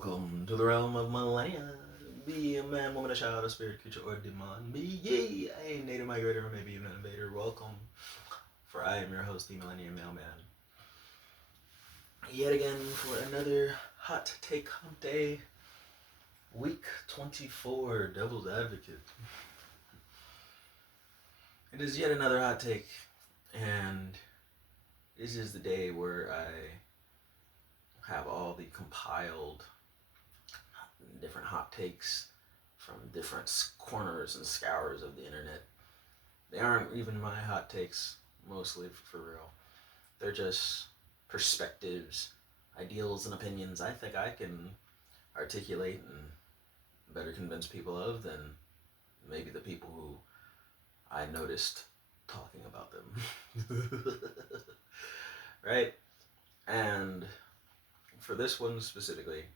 Welcome to the realm of millennia. Be a man, woman, a child, a spirit, creature, or demon. Be ye a native migrator, or maybe even an invader. Welcome, for I am your host, the Millennium Mailman. Yet again for another hot take hump day, week 24, Devil's Advocate. It is yet another hot take, and this is the day where I have all the compiled different hot takes from different corners and scours of the internet. They aren't even my hot takes, mostly for real. They're just perspectives, ideals, and opinions I think I can articulate and better convince people of than maybe the people who I noticed talking about them. Right? And for this one specifically,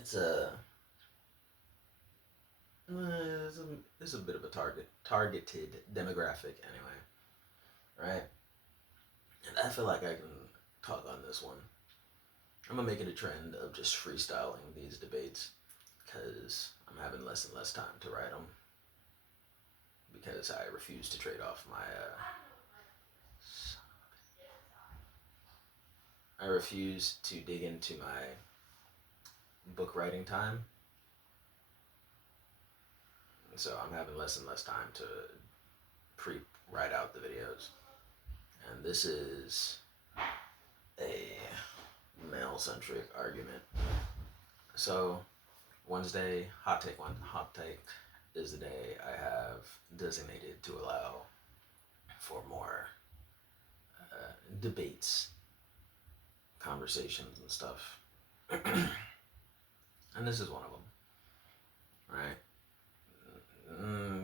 it's a bit of a targeted demographic anyway, right? And I feel like I can talk on this one. I'm gonna make it a trend of just freestyling these debates because I'm having less and less time to write them because I refuse to trade off my I refuse to dig into my book writing time. So I'm having less and less time to write out the videos. And this is a male-centric argument. So Wednesday, hot take is the day I have designated to allow for more debates, conversations, and stuff. And this is one of them, right?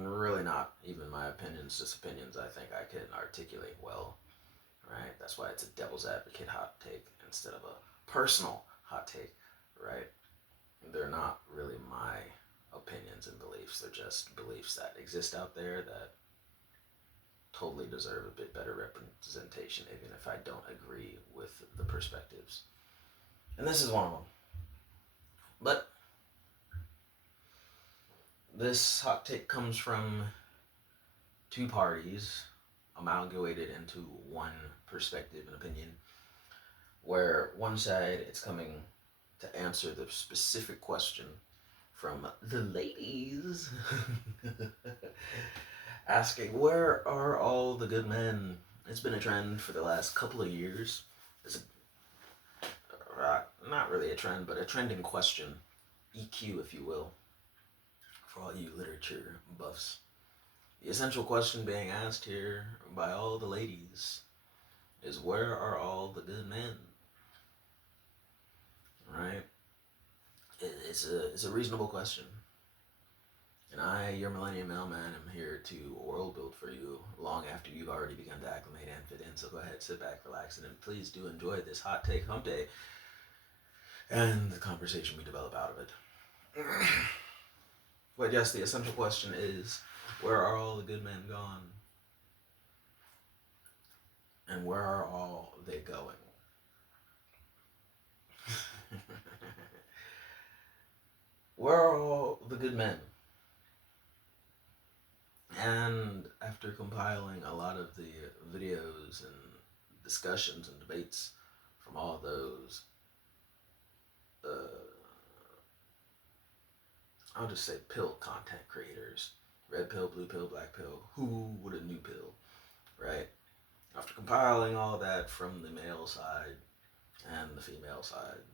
Really not even my opinions, just opinions I think I can articulate well, right? That's why it's a devil's advocate hot take instead of a personal hot take, right? They're not really my opinions and beliefs. They're just beliefs that exist out there that totally deserve a bit better representation, even if I don't agree with the perspectives. And this is one of them. But this hot take comes from two parties amalgamated into one perspective and opinion, where one side it's coming to answer the specific question from the ladies asking, where are all the good men? It's been a trend for the last couple of years. It's not really a trend, but a trending question, EQ if you will, for all you literature buffs. The essential question being asked here by all the ladies is, where are all the good men? Right? It's a reasonable question. And I, your Millennium Mailman, am here to world build for you long after you've already begun to acclimate and fit in. So go ahead, sit back, relax, and please do enjoy this hot take hump day and the conversation we develop out of it. But yes, the essential question is, where are all the good men gone? And where are all they going? Where are all the good men? And after compiling a lot of the videos and discussions and debates from all those, I'll just say pill content creators, red pill, blue pill, black pill, who would a new pill, right? After compiling all that from the male side and the female side,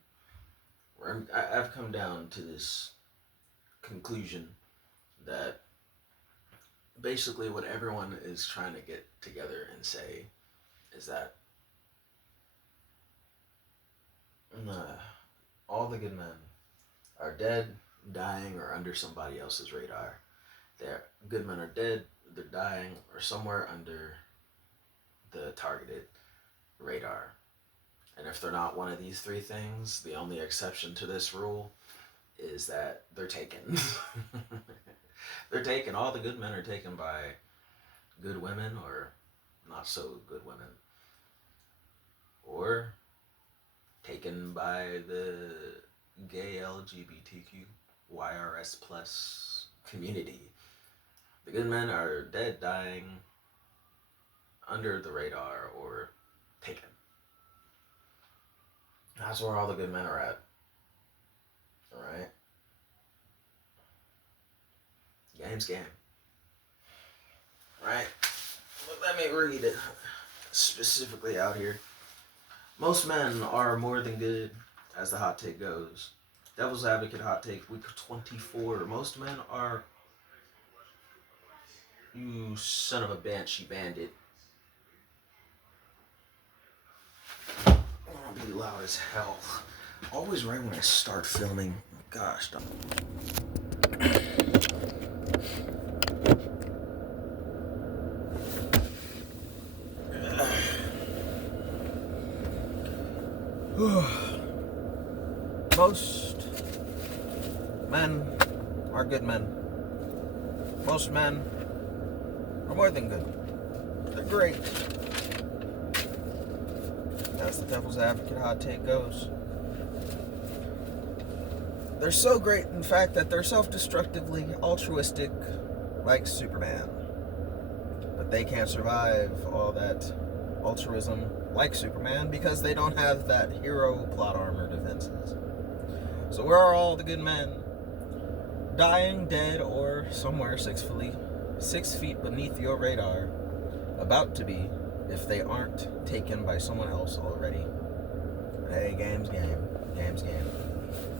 I've come down to this conclusion that basically what everyone is trying to get together and say is that all the good men are dead, dying, or under somebody else's radar. Their good men are dead, they're dying, or somewhere under the targeted radar. And if they're not one of these three things, the only exception to this rule is that they're taken. They're taken. All the good men are taken by good women or not so good women. Or taken by the gay LGBTQYRS plus community. The good men are dead, dying, under the radar, or taken. That's where all the good men are at. Alright? Game's game. Right? Let me read it specifically out here. Most men are more than good, as the hot take goes. Devil's Advocate hot take, week 24. Most men are... You son of a banshee bandit. I'm gonna be loud as hell. Always right when I start filming. Gosh, most men are good men. Most men are more than good. They're great. That's the Devil's Advocate hot take goes. They're so great, in fact, that they're self-destructively altruistic, like Superman. But they can't survive all that altruism like Superman because they don't have that hero plot armor defenses. So where are all the good men? Dying, dead, or somewhere 6 feet beneath your radar, about to be, if they aren't taken by someone else already. Hey, game's game. Game's game.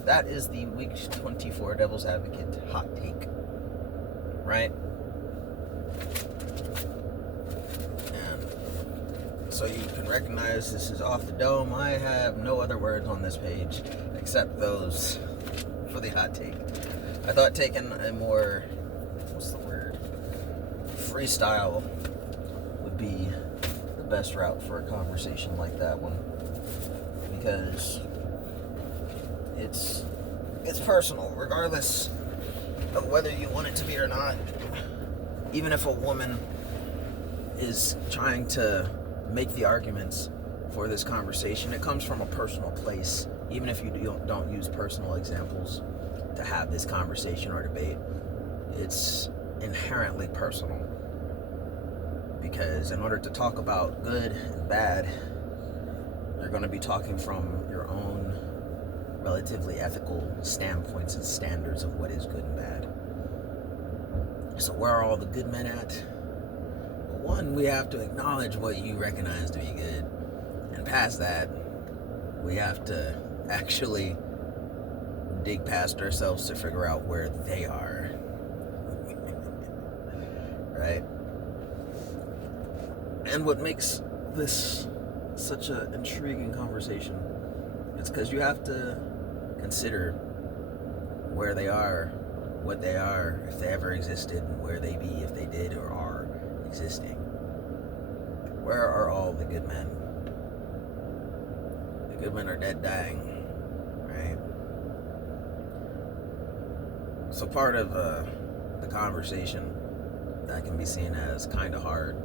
That is the week 24 Devil's Advocate hot take. Right? And so you can recognize this is off the dome. I have no other words on this page except those for the hot take. I thought taking a more, what's the word? Freestyle would be the best route for a conversation like that one. Because it's personal, regardless of whether you want it to be or not. Even if a woman is trying to make the arguments for this conversation, it comes from a personal place. Even if you don't use personal examples to have this conversation or debate, it's inherently personal. Because in order to talk about good and bad, you're going to be talking from your own relatively ethical standpoints and standards of what is good and bad. So where are all the good men at? Well, one, we have to acknowledge what you recognize to be good. And past that, we have to actually dig past ourselves to figure out where they are. Right? And what makes this such an intriguing conversation is because you have to consider where they are, what they are, if they ever existed, and where they be if they did or are existing. Where are all the good men? The good men are dead, dying, right? So part of the conversation that can be seen as kind of hard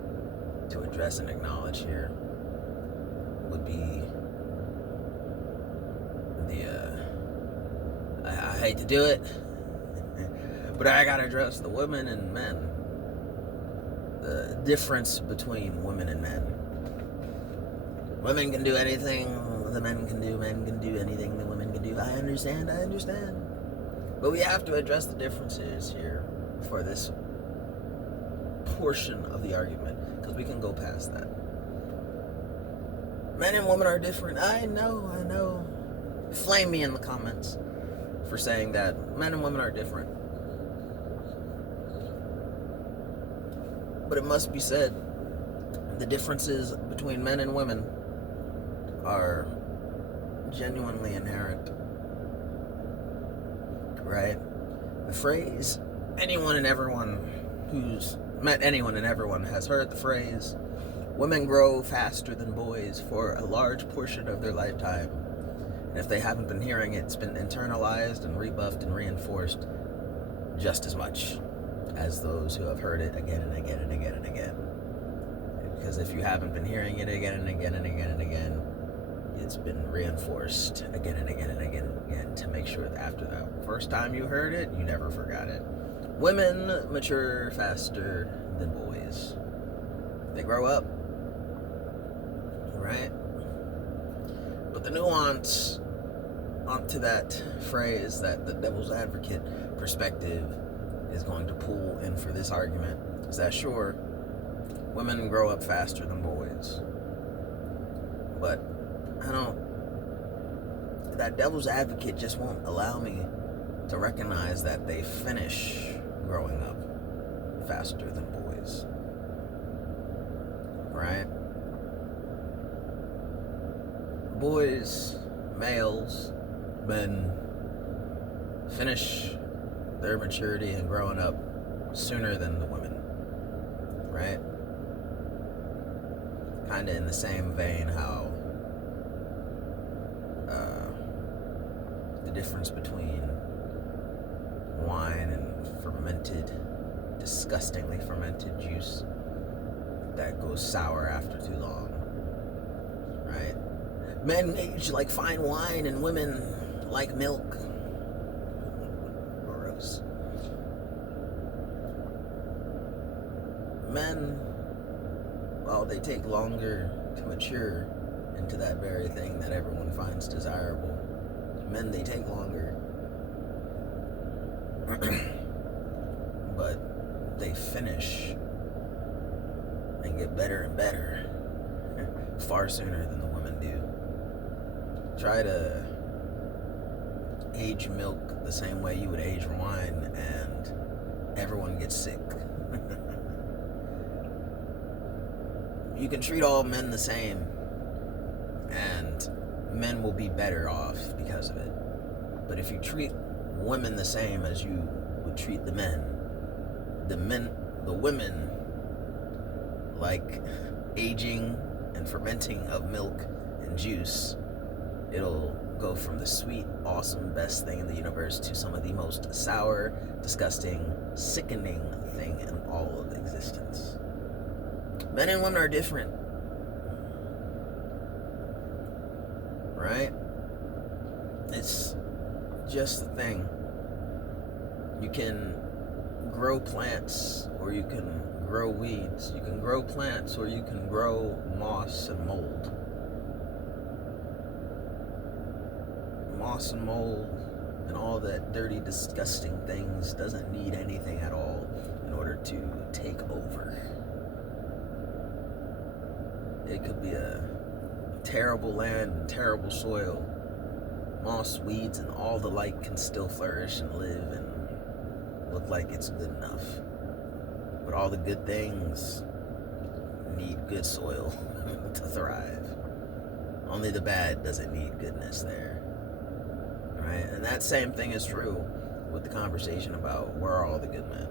to address and acknowledge here would be I hate to do it, but I gotta address the women and men. The difference between women and men. Women can do anything the men can do anything the women can do. I understand. But we have to address the differences here for this portion of the argument, because we can go past that. Men and women are different. I know. Flame me in the comments for saying that men and women are different. But it must be said, the differences between men and women are genuinely inherent. Right? The phrase, anyone and everyone who's met anyone and everyone has heard the phrase, women grow faster than boys for a large portion of their lifetime. And if they haven't been hearing it, it's been internalized and rebuffed and reinforced just as much as those who have heard it again and again and again and again. Because if you haven't been hearing it again and again and again and again, it's been reinforced again and again and again and again, to make sure that after that first time you heard it, you never forgot it. Women mature faster than boys. They grow up, right? But the nuance onto that phrase that the devil's advocate perspective is going to pull in for this argument is that, sure, women grow up faster than boys, but that devil's advocate just won't allow me to recognize that they finish growing up faster than boys, right? Boys, males, men finish their maturity and growing up sooner than the women, right? Kind of in the same vein how the difference between wine and fermented, disgustingly fermented juice that goes sour after too long, right? Men age like fine wine and women like milk. Gross. Men, well, they take longer to mature into that very thing that everyone finds desirable. Men, they take longer. But they finish and get better and better far sooner than the women do. Try to age milk the same way you would age wine and everyone gets sick. You can treat all men the same and men will be better off because of it. But if you treat women the same as you would treat the women like aging and fermenting of milk and juice, it'll go from the sweet, awesome, best thing in the universe to some of the most sour, disgusting, sickening thing in all of existence. Men and women are different, right? It's just the thing. You can grow plants or you can grow weeds. You can grow plants or you can grow moss and mold. Moss and mold and all that dirty, disgusting things doesn't need anything at all in order to take over. It could be a terrible land and terrible soil. Moss, weeds, and all the like can still flourish and live and look like it's good enough. But all the good things need good soil to thrive. Only the bad doesn't need goodness there. Right? And that same thing is true with the conversation about where are all the good men.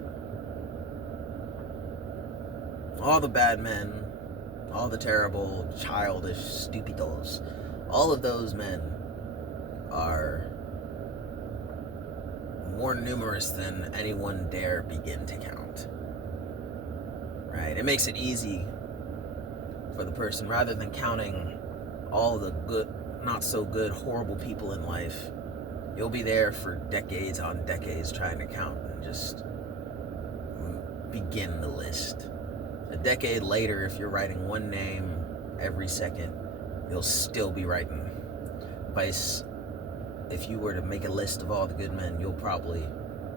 All the bad men, all the terrible, childish, stupidos, all of those men are more numerous than anyone dare begin to count. Right? It makes it easy for the person, rather than counting all the good, not so good, horrible people in life, you'll be there for decades on decades trying to count and just begin the list. A decade later, if you're writing one name every second, you'll still be writing. Vice, if you were to make a list of all the good men, you'll probably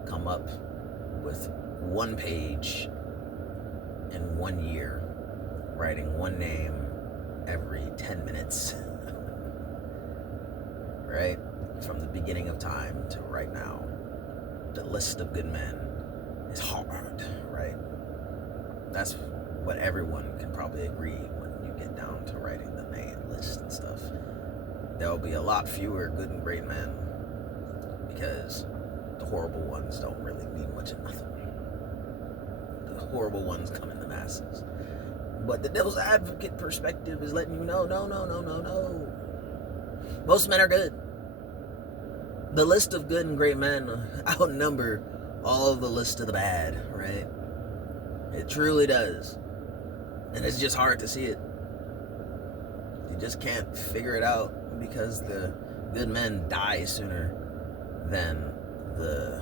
come up with one page in 1 year, writing one name every 10 minutes. Right? From the beginning of time to right now. The list of good men is hard, right? That's what everyone can probably agree when you get down to writing the name list and stuff. There'll be a lot fewer good and great men because the horrible ones don't really mean much of nothing. The horrible ones come in the masses. But the devil's advocate perspective is letting you know, no. Most men are good. The list of good and great men outnumber all of the list of the bad, right? It truly does. And it's just hard to see it. You just can't figure it out because the good men die sooner than the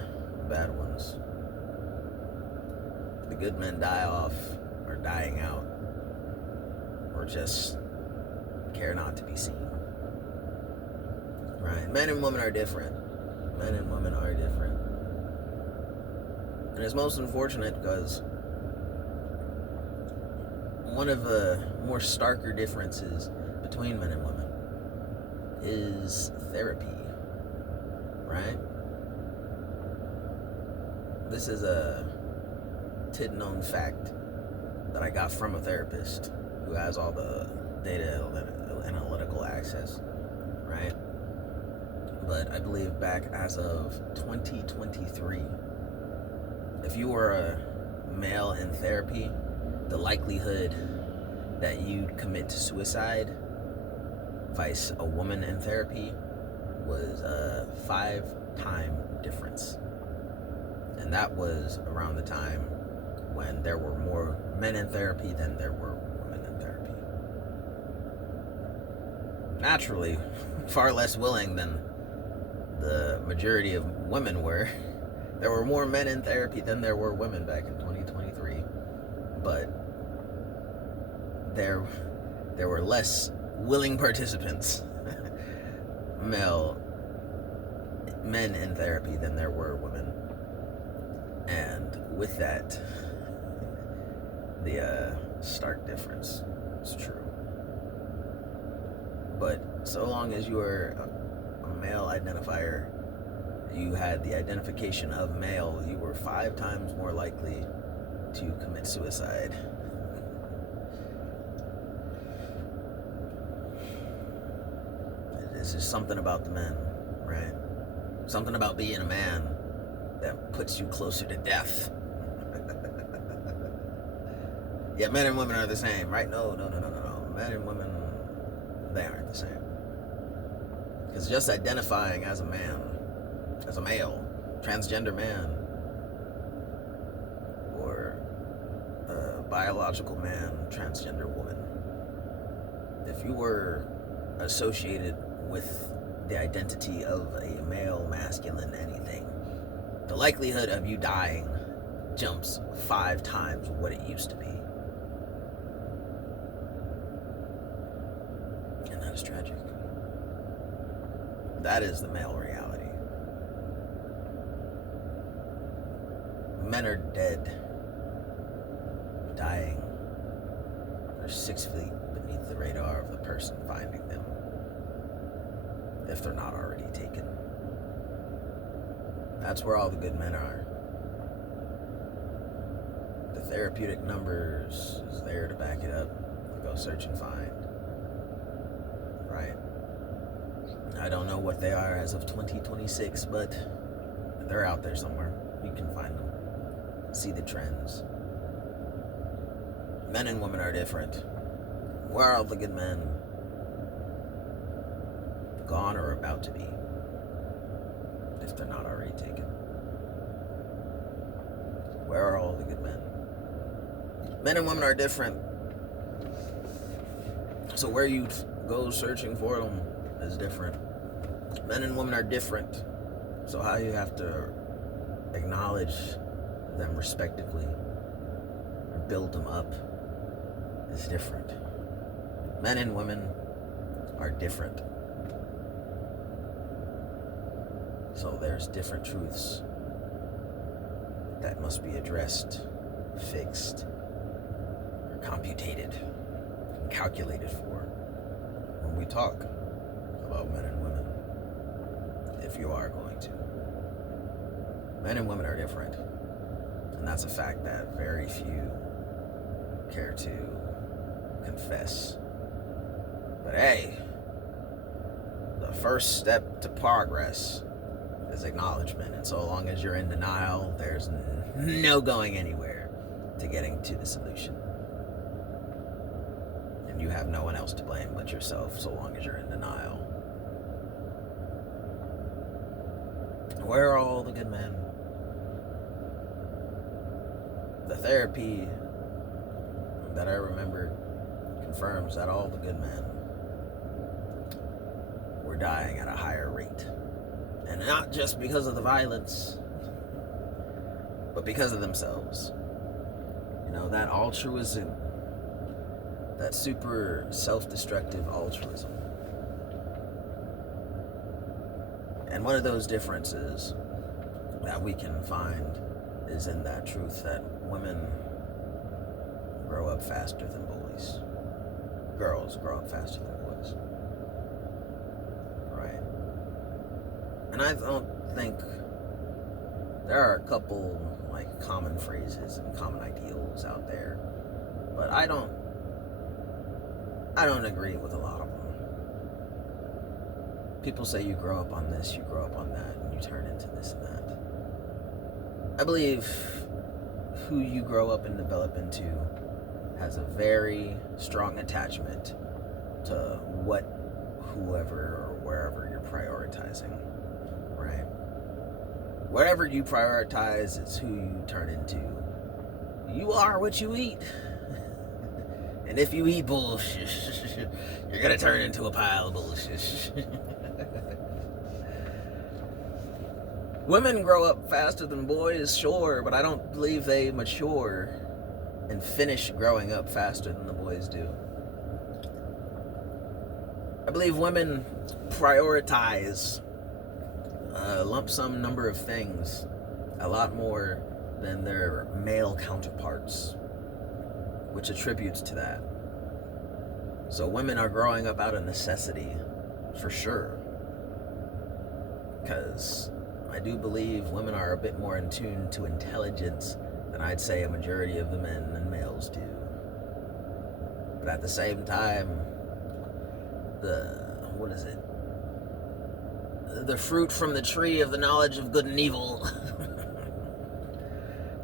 bad ones. The good men die off, or dying out, or just care not to be seen. Right? Men and women are different. Men and women are different. And it's most unfortunate because one of the more starker differences between men and women is therapy. Right? This is a known fact that I got from a therapist who has all the data analytical access, right? But I believe back as of 2023, if you were a male in therapy, the likelihood that you'd commit to suicide vice a woman in therapy was a 5-time difference. And that was around the time when there were more men in therapy than there were women in therapy. Naturally, far less willing than the majority of women were. There were more men in therapy than there were women back in 2023. But there were less willing participants, men in therapy than there were women. And with that, the stark difference is true. But so long as you were a male identifier, you had the identification of male, you were 5 times more likely to commit suicide. It's just something about the men, right? Something about being a man that puts you closer to death. Yeah, men and women are the same, right? No. Men and women, they aren't the same. Because just identifying as a man, as a male, transgender man, or a biological man, transgender woman, if you were associated with the identity of a male, masculine, anything, the likelihood of you dying jumps 5 times what it used to be. And that is tragic. That is the male reality. Men are dead, dying. They're 6 feet beneath the radar of the person finding them, if they're not already taken. That's where all the good men are. The therapeutic numbers is there to back it up. Go search and find. Right? I don't know what they are as of 2026, but they're out there somewhere. You can find them. See the trends. Men and women are different. Where are all the good men? Gone or about to be, if they're not already taken. Where are all the good men? Men and women are different. So where you go searching for them is different. Men and women are different. So how you have to acknowledge them respectively or build them up is different. Men and women are different. So there's different truths that must be addressed, fixed, or computated, and calculated for when we talk about men and women, if you are going to. Men and women are different, and that's a fact that very few care to confess. But hey, the first step to progress is acknowledgement, and so long as you're in denial, there's no going anywhere to getting to the solution. And you have no one else to blame but yourself, so long as you're in denial. Where are all the good men? The therapy that I remember confirms that all the good men were dying at a higher rate And not just because of the violence, but because of themselves. You know, that altruism, that super self-destructive altruism. And one of those differences that we can find is in that truth that women grow up faster than boys. Girls grow up faster than boys. Right? And I don't think there are a couple like common phrases and common ideals out there, but I don't agree with a lot of them. People say you grow up on this, you grow up on that, and you turn into this and that. I believe who you grow up and develop into has a very strong attachment to whoever or wherever you're prioritizing, right? Whatever you prioritize is who you turn into. You are what you eat. And if you eat bullshit, you're gonna turn into a pile of bullshit. Women grow up faster than boys, sure, but I don't believe they mature and finish growing up faster than the boys do. I believe women prioritize a lump sum number of things a lot more than their male counterparts, which attributes to that. So women are growing up out of necessity, for sure. Because I do believe women are a bit more in tune to intelligence than I'd say a majority of the men and males do. But at the same time, the fruit from the tree of the knowledge of good and evil,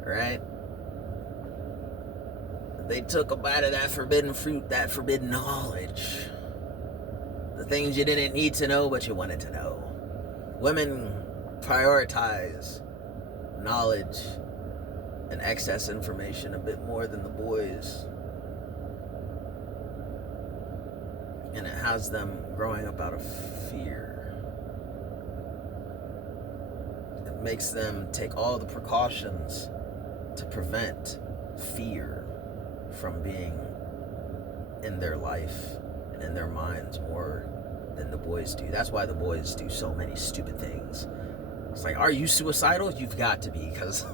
right? They took a bite of that forbidden fruit, that forbidden knowledge. The things you didn't need to know, but you wanted to know. Women prioritize knowledge and excess information a bit more than the boys. And it has them growing up out of fear. It makes them take all the precautions to prevent fear from being in their life and in their minds more than the boys do. That's why the boys do so many stupid things. It's like, are you suicidal? You've got to be, because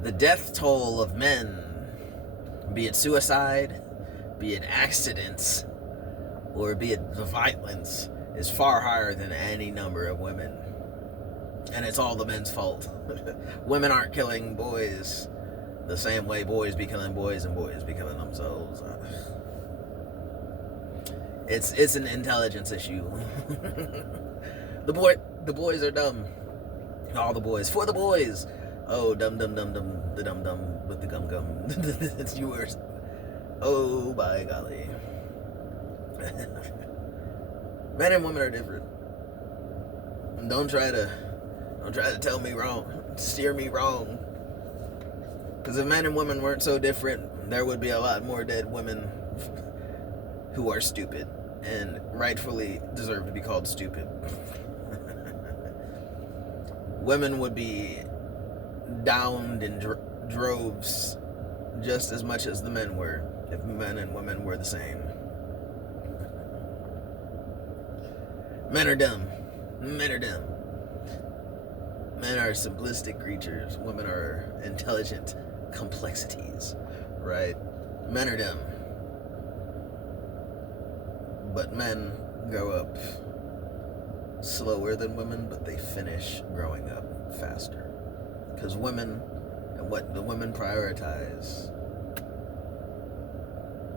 the death toll of men, be it suicide, be it accidents, or be it the violence, is far higher than any number of women. And it's all the men's fault. Women aren't killing boys the same way boys be killing boys and boys be killing themselves. It's an intelligence issue. The boys are dumb. All the boys. For the boys. Oh, dumb, the dumb with the gum. It's yours. Oh, by golly. Men and women are different. Don't try to tell me wrong. Steer me wrong. Because if men and women weren't so different, there would be a lot more dead women who are stupid and rightfully deserve to be called stupid. Women would be downed in droves just as much as the men were if men and women were the same. Men are dumb. Men are dumb. Men are simplistic creatures. Women are intelligent complexities, right? Men are dumb. But men grow up slower than women, but they finish growing up faster. Because women, and what the women prioritize,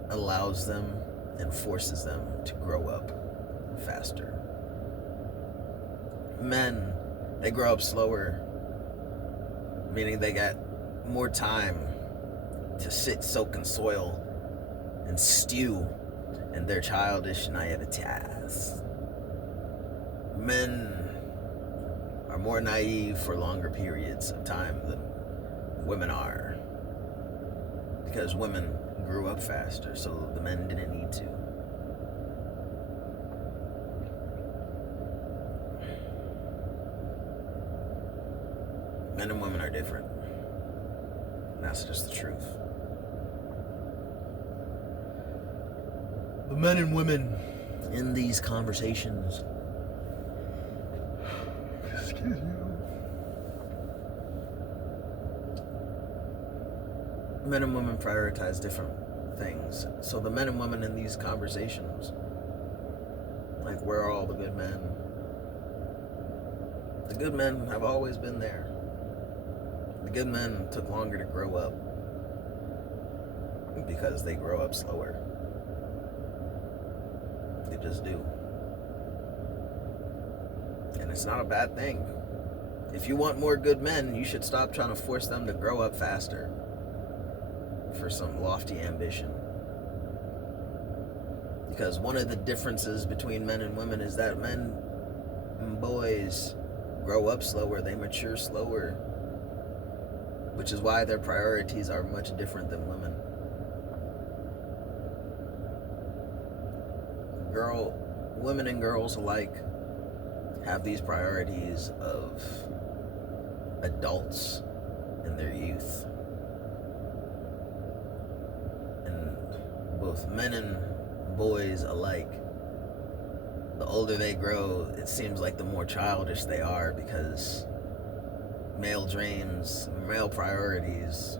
allows them and forces them to grow up faster. Men, they grow up slower, meaning they got more time to sit, soak, and soil and stew in their childish naiveties. Men are more naive for longer periods of time than women are, because women grew up faster, so the men didn't need to. Men and women are different. And that's just the truth. The men and women in these conversations, excuse you, men and women prioritize different things. So the men and women in these conversations, like, where are all the good men? The good men have always been there. The good men took longer to grow up because they grow up slower. They just do. And it's not a bad thing. If you want more good men, you should stop trying to force them to grow up faster for some lofty ambition. Because one of the differences between men and women is that men and boys grow up slower, they mature slower, which is why their priorities are much different than women. Women and girls alike have these priorities of adults in their youth. And both men and boys alike, the older they grow, it seems like the more childish they are, because male dreams, male priorities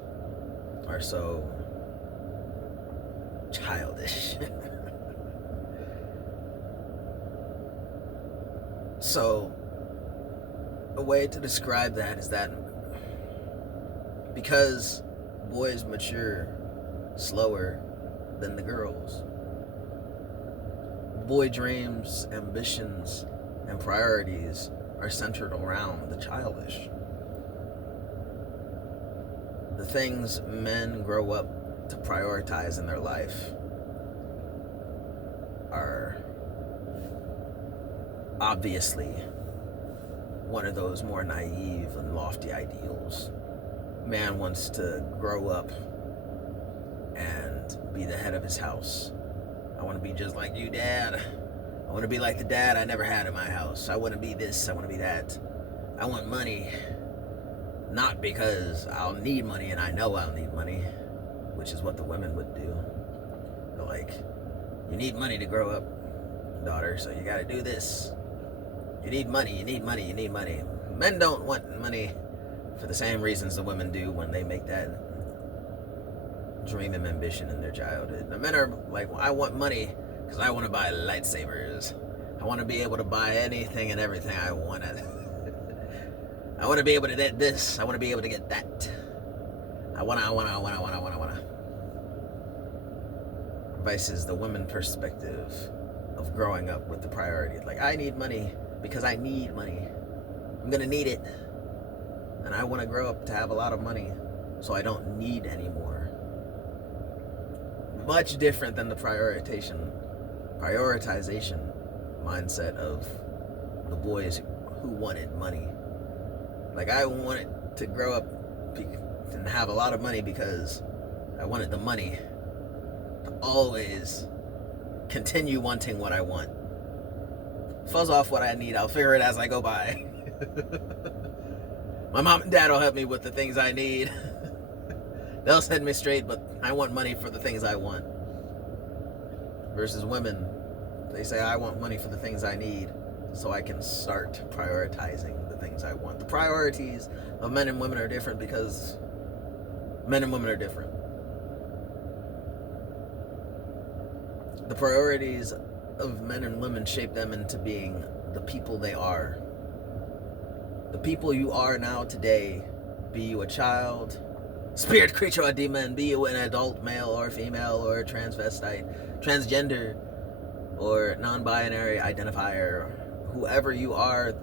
are so childish. So, a way to describe that is that because boys mature slower than the girls, boy dreams, ambitions, and priorities are centered around the childish. The things men grow up to prioritize in their life are obviously one of those more naive and lofty ideals. Man wants to grow up and be the head of his house. I want to be just like you, Dad. I want to be like the dad I never had in my house. I want to be this, I want to be that. I want money, not because I'll need money and I know I'll need money, which is what the women would do. They're like, you need money to grow up, daughter, so you got to do this. You need money, you need money, you need money. Men don't want money for the same reasons the women do when they make that dream and ambition in their childhood. The men are like, well, I want money because I want to buy lightsabers. I want to be able to buy anything and everything I want. I want to be able to get this. I want to be able to get that. I want. Versus the women perspective of growing up with the priority. Like, I need money because I need money. I'm going to need it. And I want to grow up to have a lot of money so I don't need anymore. Much different than the prioritization mindset of the boys who wanted money. Like, I wanted to grow up and have a lot of money because I wanted the money to always continue wanting what I want. Fuzz off what I need, I'll figure it as I go by. My mom and dad will help me with the things I need. They'll set me straight, but I want money for the things I want. Versus women, they say, I want money for the things I need so I can start prioritizing the things I want. The priorities of men and women are different because men and women are different. The priorities of men and women shape them into being the people they are. The people you are now today, be you a child, spirit creature or demon, be you an adult male or female or transvestite, transgender, or non-binary identifier, whoever you are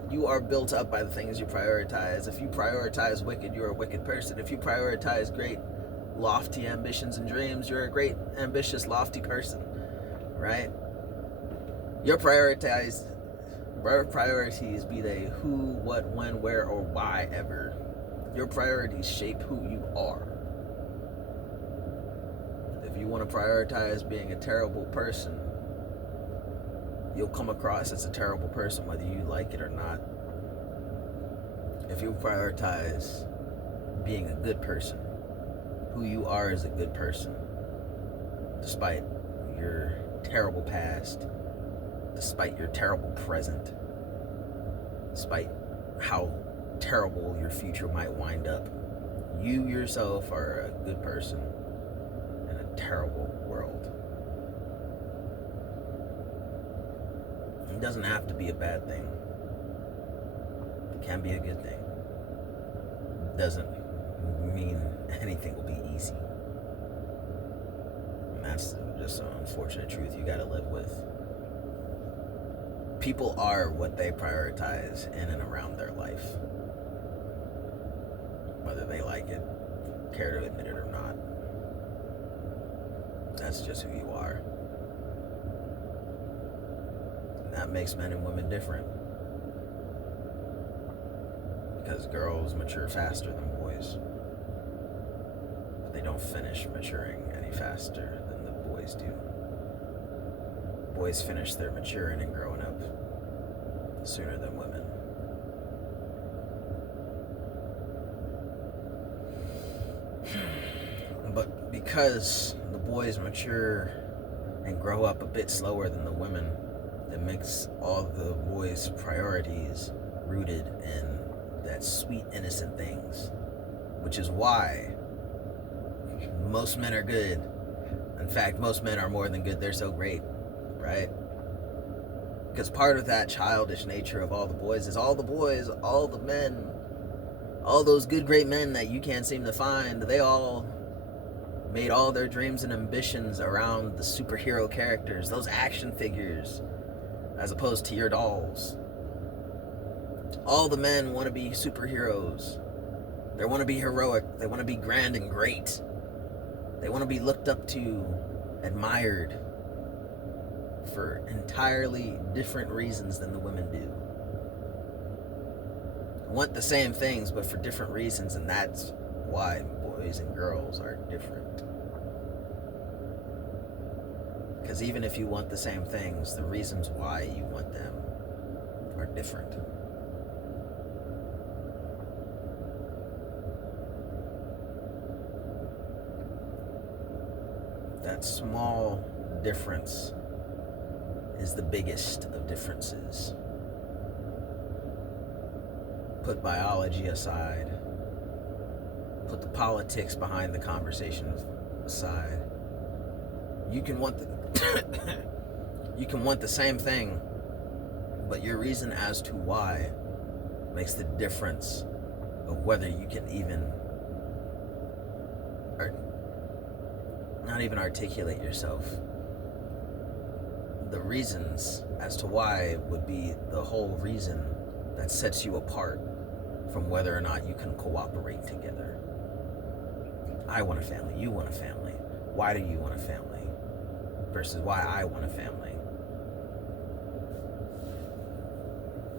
built up by the things you prioritize. If you prioritize wicked, you're a wicked person. If you prioritize great, lofty ambitions and dreams, you're a great, ambitious, lofty person, right? Your priorities, be they who, what, when, where, or why ever. Your priorities shape who you are. If you want to prioritize being a terrible person, you'll come across as a terrible person whether you like it or not. if you prioritize being a good person, who you are as a good person, despite your terrible past, despite your terrible present, despite how terrible your future might wind up, you yourself are a good person in a terrible world. It doesn't have to be a bad thing. It can be a good thing. It doesn't mean anything will be easy. And that's just an unfortunate truth you gotta live with. People are what they prioritize in and around their life. Whether they like it, care to admit it or not. That's just who you are. And that makes men and women different. Because girls mature faster than boys. But they don't finish maturing any faster than the boys do. Boys finish their maturing and growing up sooner than women. But because the boys mature and grow up a bit slower than the women, it makes all the boys' priorities rooted in that sweet, innocent things. Which is why most men are good. In fact, most men are more than good. They're so great, right? Because part of that childish nature of all the boys is all the boys, all the men, all those good, great men that you can't seem to find, they all made all their dreams and ambitions around the superhero characters, those action figures, as opposed to your dolls. All the men want to be superheroes. They want to be heroic. They want to be grand and great. They want to be looked up to, admired, for entirely different reasons than the women do. Want the same things, but for different reasons, and that's why boys and girls are different. Because even if you want the same things, the reasons why you want them are different. That small difference is the biggest of differences. Put biology aside. Put the politics behind the conversation aside. You can want you can want the same thing, but your reason as to why makes the difference of whether you can even, or not even articulate yourself. The reasons as to why would be the whole reason that sets you apart from whether or not you can cooperate together. I want a family, you want a family. Why do you want a family? Versus why I want a family.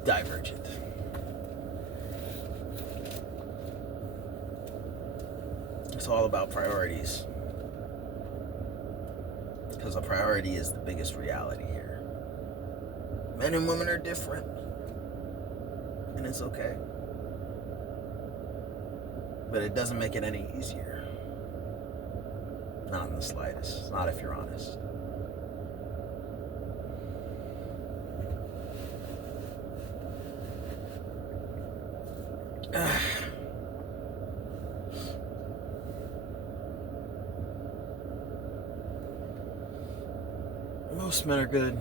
Divergent. It's all about priorities. Because a priority is the biggest reality here. Men and women are different. And it's okay. But it doesn't make it any easier. Not in the slightest. Not if you're honest. Most men are good.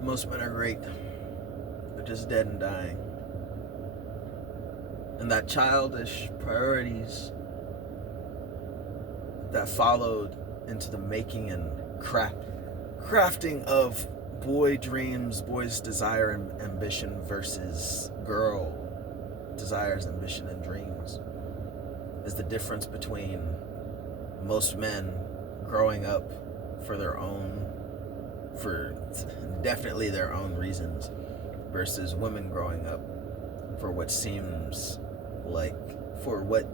Most men are great. They're just dead and dying. And that childish priorities that followed into the making and crafting of boy dreams, boy's desire and ambition versus girl desires, ambition, and dreams is the difference between most men growing up for definitely their own reasons versus women growing up for what seems like, for what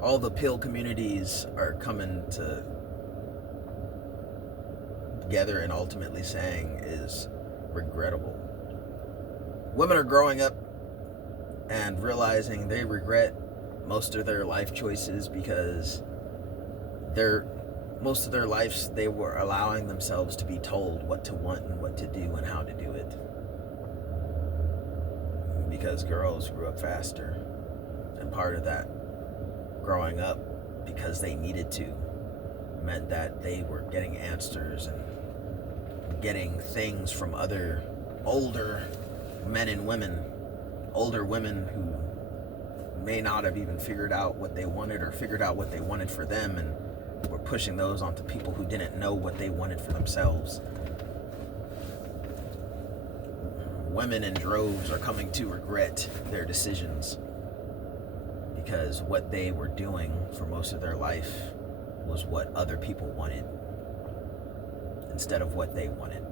all the pill communities are coming together and ultimately saying is regrettable. Women are growing up and realizing they regret most of their life choices because most of their lives they were allowing themselves to be told what to want and what to do and how to do it. Because girls grew up faster, and part of that growing up because they needed to meant that they were getting answers and getting things from other older men and women, older women who may not have even figured out what they wanted or figured out what they wanted for them, and were pushing those onto people who didn't know what they wanted for themselves. Women in droves are coming to regret their decisions because what they were doing for most of their life was what other people wanted instead of what they wanted.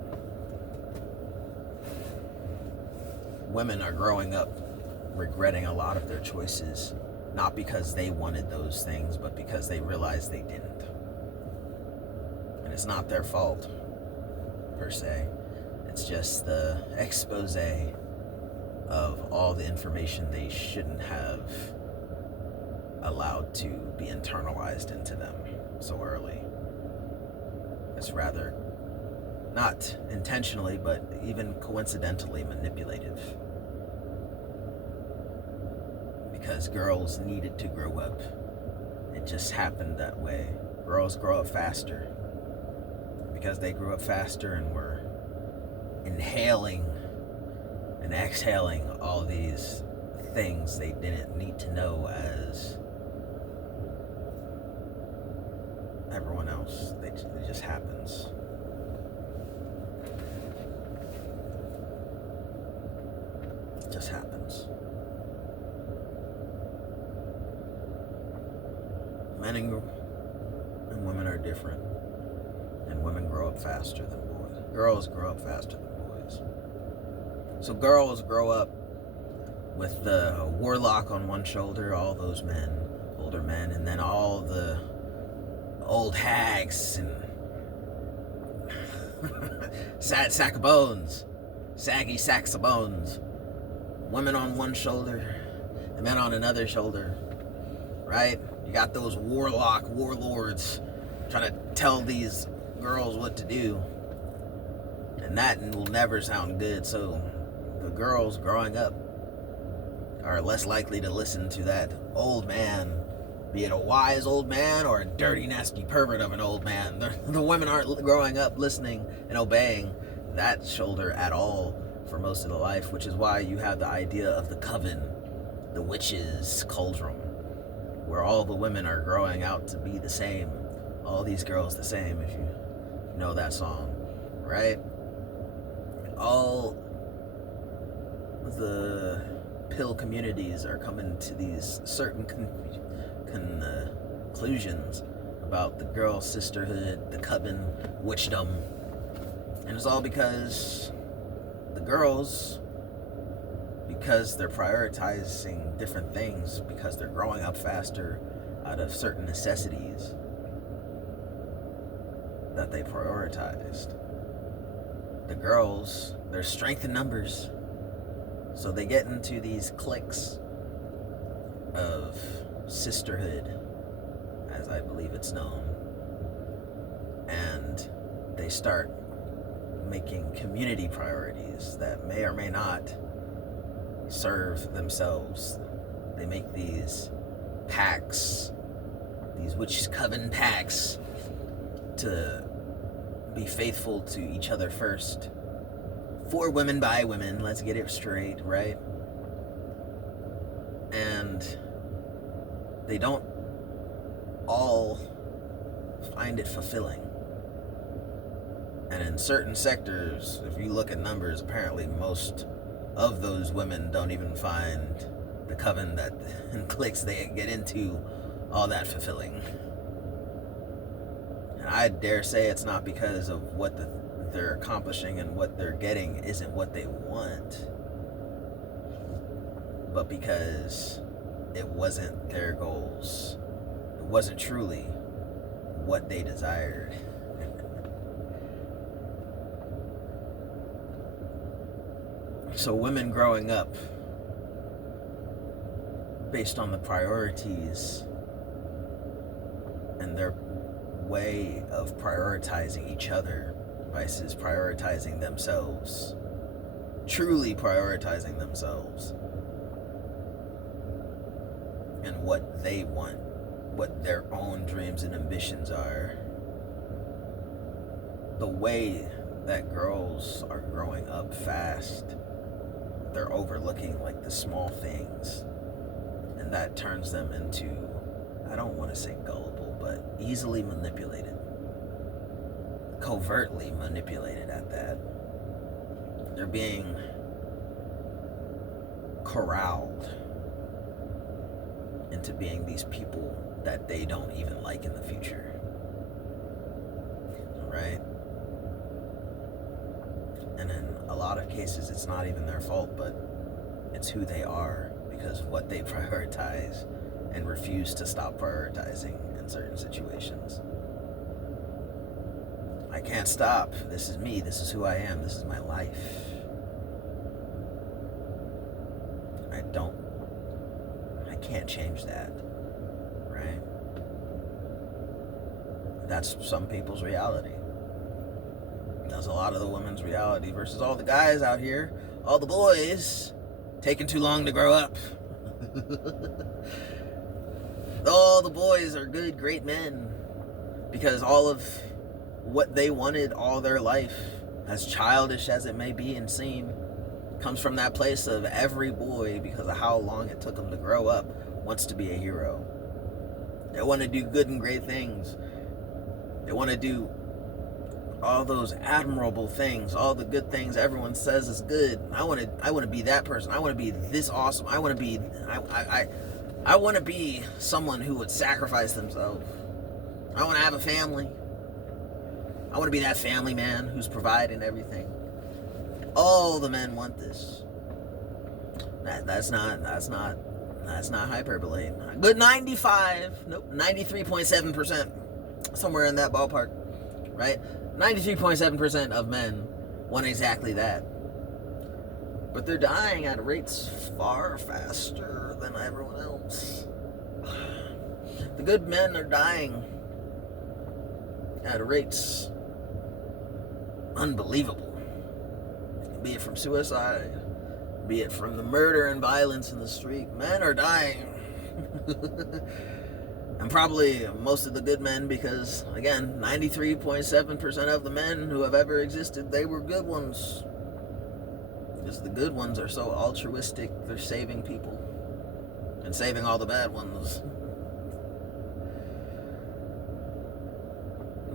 Women are growing up regretting a lot of their choices, not because they wanted those things, but because they realized they didn't. And it's not their fault, per se. It's just the expose of all the information they shouldn't have allowed to be internalized into them so early. It's rather not intentionally, but even coincidentally manipulative. Because girls needed to grow up. It just happened that way. Girls grow up faster. Because they grew up faster and were inhaling and exhaling all these things they didn't need to know as everyone else. It just happens. It just happens. Men and women are different, and women grow up faster than boys. Girls grow up faster than boys. So girls grow up with the warlock on one shoulder, all those men, older men, and then all the old hags and sad sack of bones, saggy sacks of bones. Women on one shoulder, and men on another shoulder, right? You got those warlords trying to tell these girls what to do, and that will never sound good. So the girls growing up are less likely to listen to that old man, be it a wise old man or a dirty, nasty pervert of an old man. The women aren't growing up listening and obeying that shoulder at all for most of the life, which is why you have the idea of the coven, the witches' cauldron, where all the women are growing out to be the same, all these girls the same, if you know that song, right? All the pill communities are coming to these certain conclusions about the girl sisterhood, the coven, witchdom, and it's all because the girls, because they're prioritizing different things, because they're growing up faster out of certain necessities that they prioritized. The girls, there's strength in numbers, so they get into these cliques of sisterhood, as I believe it's known, and they start making community priorities that may or may not serve themselves. They make these pacts, these witch coven pacts, to be faithful to each other first. For women by women, let's get it straight, right? And they don't all find it fulfilling. And in certain sectors, if you look at numbers, apparently most of those women don't even find the coven that and cliques they get into all that fulfilling. And I dare say it's not because of what they're accomplishing and what they're getting isn't what they want, but because it wasn't their goals. It wasn't truly what they desired. So women growing up based on the priorities and their way of prioritizing each other versus prioritizing themselves, truly prioritizing themselves and what they want, what their own dreams and ambitions are. The way that girls are growing up fast, they're overlooking like the small things, and that turns them into, I don't want to say gullible, but easily manipulated, covertly manipulated at that. They're being corralled into being these people that they don't even like in the future, right? And in a lot of cases, it's not even their fault, but it's who they are because of what they prioritize and refuse to stop prioritizing in certain situations. I can't stop. This is me. This is who I am. This is my life. I can't change that, right? That's some people's reality. That's a lot of the women's reality versus all the guys out here, all the boys taking too long to grow up. All the boys are good, great men because all of what they wanted all their life, as childish as it may be and seem, comes from that place of every boy, because of how long it took them to grow up, wants to be a hero. They want to do good and great things. They want to do all those admirable things, all the good things everyone says is good. I want to be that person. I want to be this awesome. I want to be someone who would sacrifice themselves. I want to have a family. I want to be that family man who's providing everything. All the men want this. That's not hyperbole. Good 93.7%, somewhere in that ballpark, right? 93.7% of men want exactly that. But they're dying at rates far faster than everyone else. The good men are dying at rates unbelievable. Be it from suicide, be it from the murder and violence in the street. Men are dying. And probably most of the good men, because, again, 93.7% of the men who have ever existed, they were good ones. Because the good ones are so altruistic, they're saving people. And saving all the bad ones.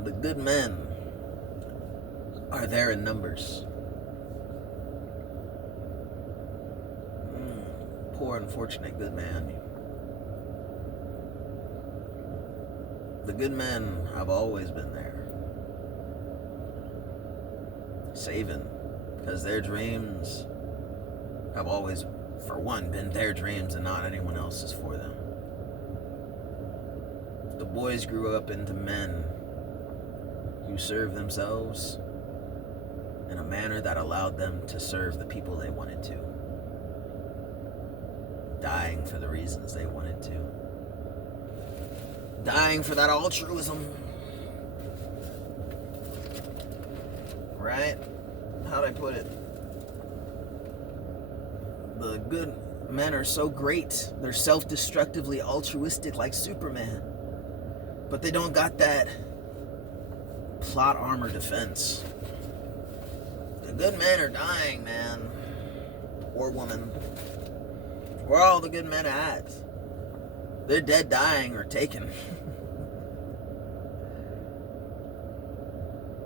The good men are there in numbers. Poor, unfortunate good man. The good men have always been there. Saving. Because their dreams have always, for one, been their dreams and not anyone else's for them. The boys grew up into men who served themselves in a manner that allowed them to serve the people they wanted to. Dying for the reasons they wanted to. Dying for that altruism. Right? How'd I put it? The good men are so great. They're self-destructively altruistic like Superman. But they don't got that plot armor defense. The good men are dying, man. Or woman. Where are all the good men at? They're dead, dying, or taken.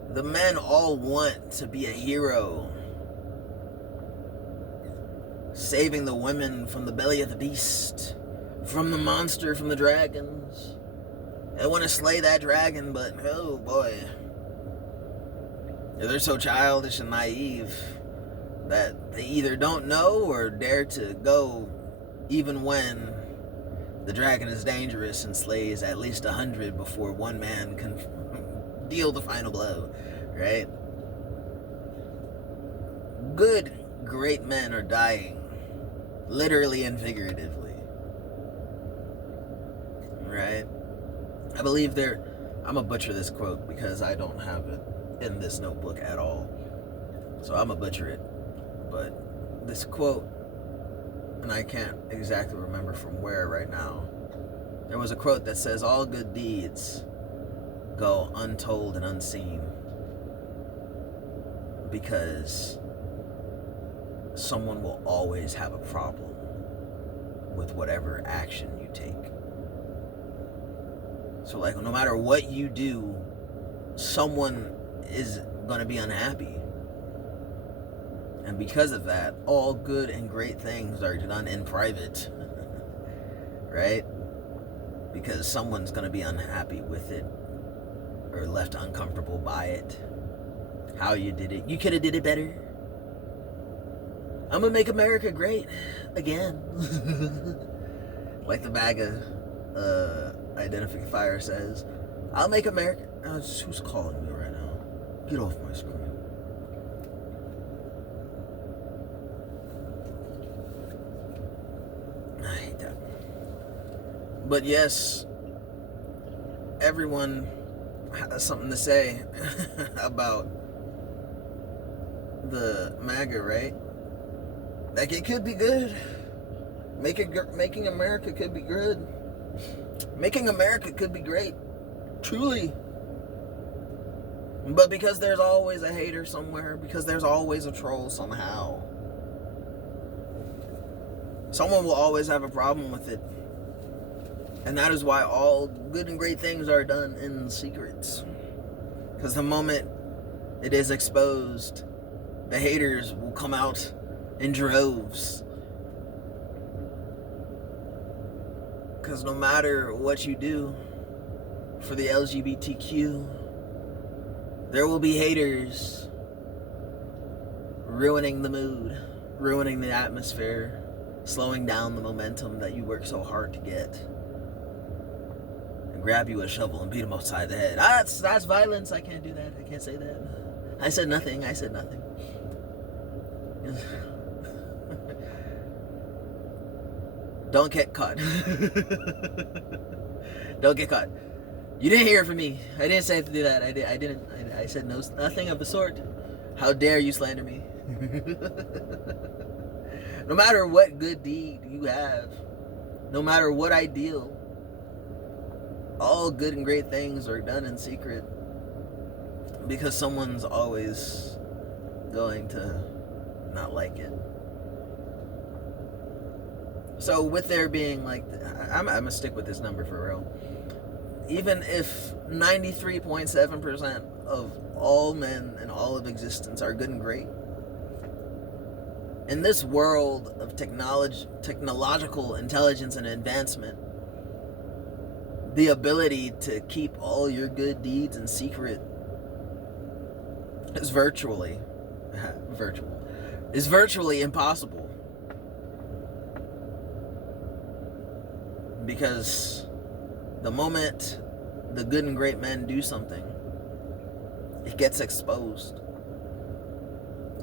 The men all want to be a hero. Saving the women from the belly of the beast. From the monster, from the dragons. They want to slay that dragon, but oh boy. They're so childish and naive that they either don't know or dare to go even when the dragon is dangerous and slays at least 100 before one man can deal the final blow, right? Good, great men are dying, literally and figuratively. right? I believe I'm gonna butcher this quote because I don't have it in this notebook at all, so I'm gonna butcher it. But this quote, and I can't exactly remember from where right now, there was a quote that says, all good deeds go untold and unseen because someone will always have a problem with whatever action you take. So, like, no matter what you do, someone is going to be unhappy. And because of that, all good and great things are done in private. Right? Because someone's going to be unhappy with it or left uncomfortable by it. How you did it. You could have did it better. I'm going to make America great again. Like the MAGA identifier says, I'll make America... who's calling me right now? Get off my screen. I hate that. But yes, everyone has something to say about the MAGA, right? Like, it could be good. Making America could be good. Making America could be great. Truly. But because there's always a hater somewhere, because there's always a troll somehow, someone will always have a problem with it. And that is why all good and great things are done in secrets. Because the moment it is exposed, the haters will come out in droves. Because no matter what you do for the LGBTQ, there will be haters ruining the mood, ruining the atmosphere, slowing down the momentum that you work so hard to get. And grab you with a shovel and beat them upside the head. That's violence. I can't do that. I can't say that. I said nothing. Don't get caught. Don't get caught. You didn't hear it from me. I didn't say to do that. I didn't. I said nothing of the sort. How dare you slander me? No matter what good deed you have, no matter what ideal, all good and great things are done in secret because someone's always going to not like it. So with there being like, I'm going to stick with this number for real. Even if 93.7% of all men in all of existence are good and great, in this world of technological intelligence and advancement, the ability to keep all your good deeds in secret is virtually impossible. Because the moment the good and great men do something, it gets exposed.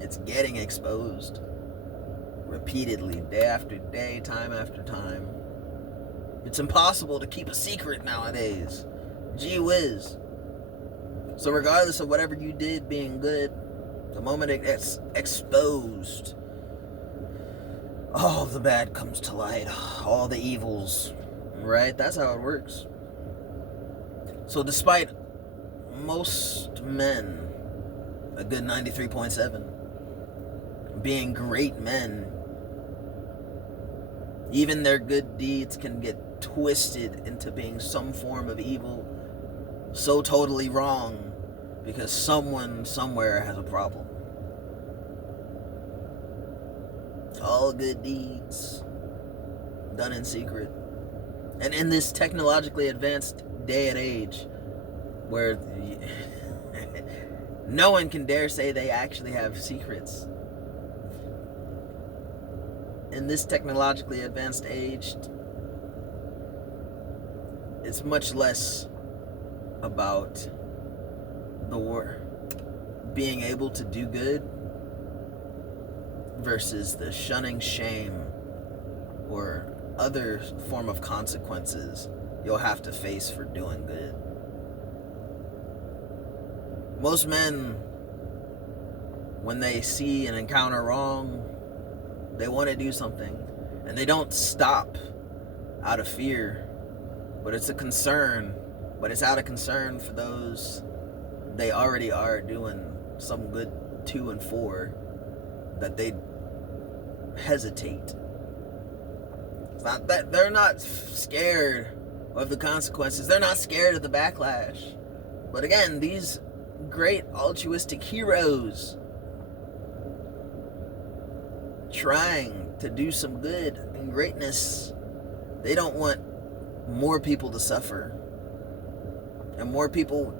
It's getting exposed repeatedly, day after day, time after time. It's impossible to keep a secret nowadays. Gee whiz. So regardless of whatever you did being good, the moment it gets exposed, all the bad comes to light, all the evils, right? That's how it works. So despite most men, a good 93.7, being great men, even their good deeds can get twisted into being some form of evil, so totally wrong, because someone somewhere has a problem. All good deeds done in secret. And in this technologically advanced day and age where no one can dare say they actually have secrets, in this technologically advanced age, it's much less about the being able to do good versus the shunning shame or other form of consequences you'll have to face for doing good. Most men, when they see and encounter wrong, they want to do something, and they don't stop out of fear, but it's a concern, but it's out of concern for those they already are doing some good to and for, that they hesitate. It's not that they're not scared of the consequences, they're not scared of the backlash. But again, these great altruistic heroes trying to do some good and greatness, they don't want more people to suffer. And more people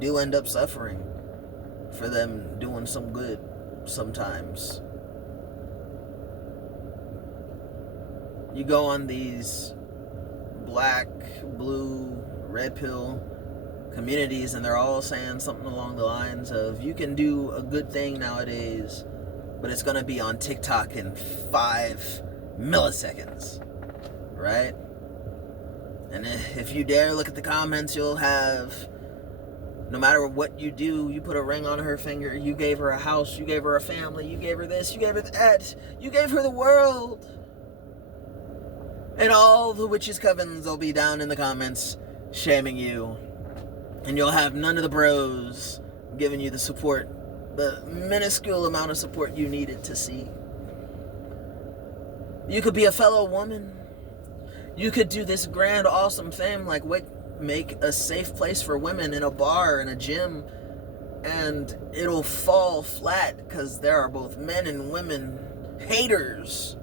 do end up suffering for them doing some good sometimes. You go on these black, blue, red pill communities, and they're all saying something along the lines of, you can do a good thing nowadays, but it's going to be on TikTok in 5 milliseconds, right? And if you dare look at the comments, you'll have, no matter what you do, you put a ring on her finger, you gave her a house, you gave her a family, you gave her this, you gave her that, you gave her the world. And all the witches' covens will be down in the comments shaming you. And you'll have none of the bros giving you the support, the minuscule amount of support you needed to see. You could be a fellow woman. You could do this grand, awesome thing like make a safe place for women in a bar, in a gym, and it'll fall flat because there are both men and women haters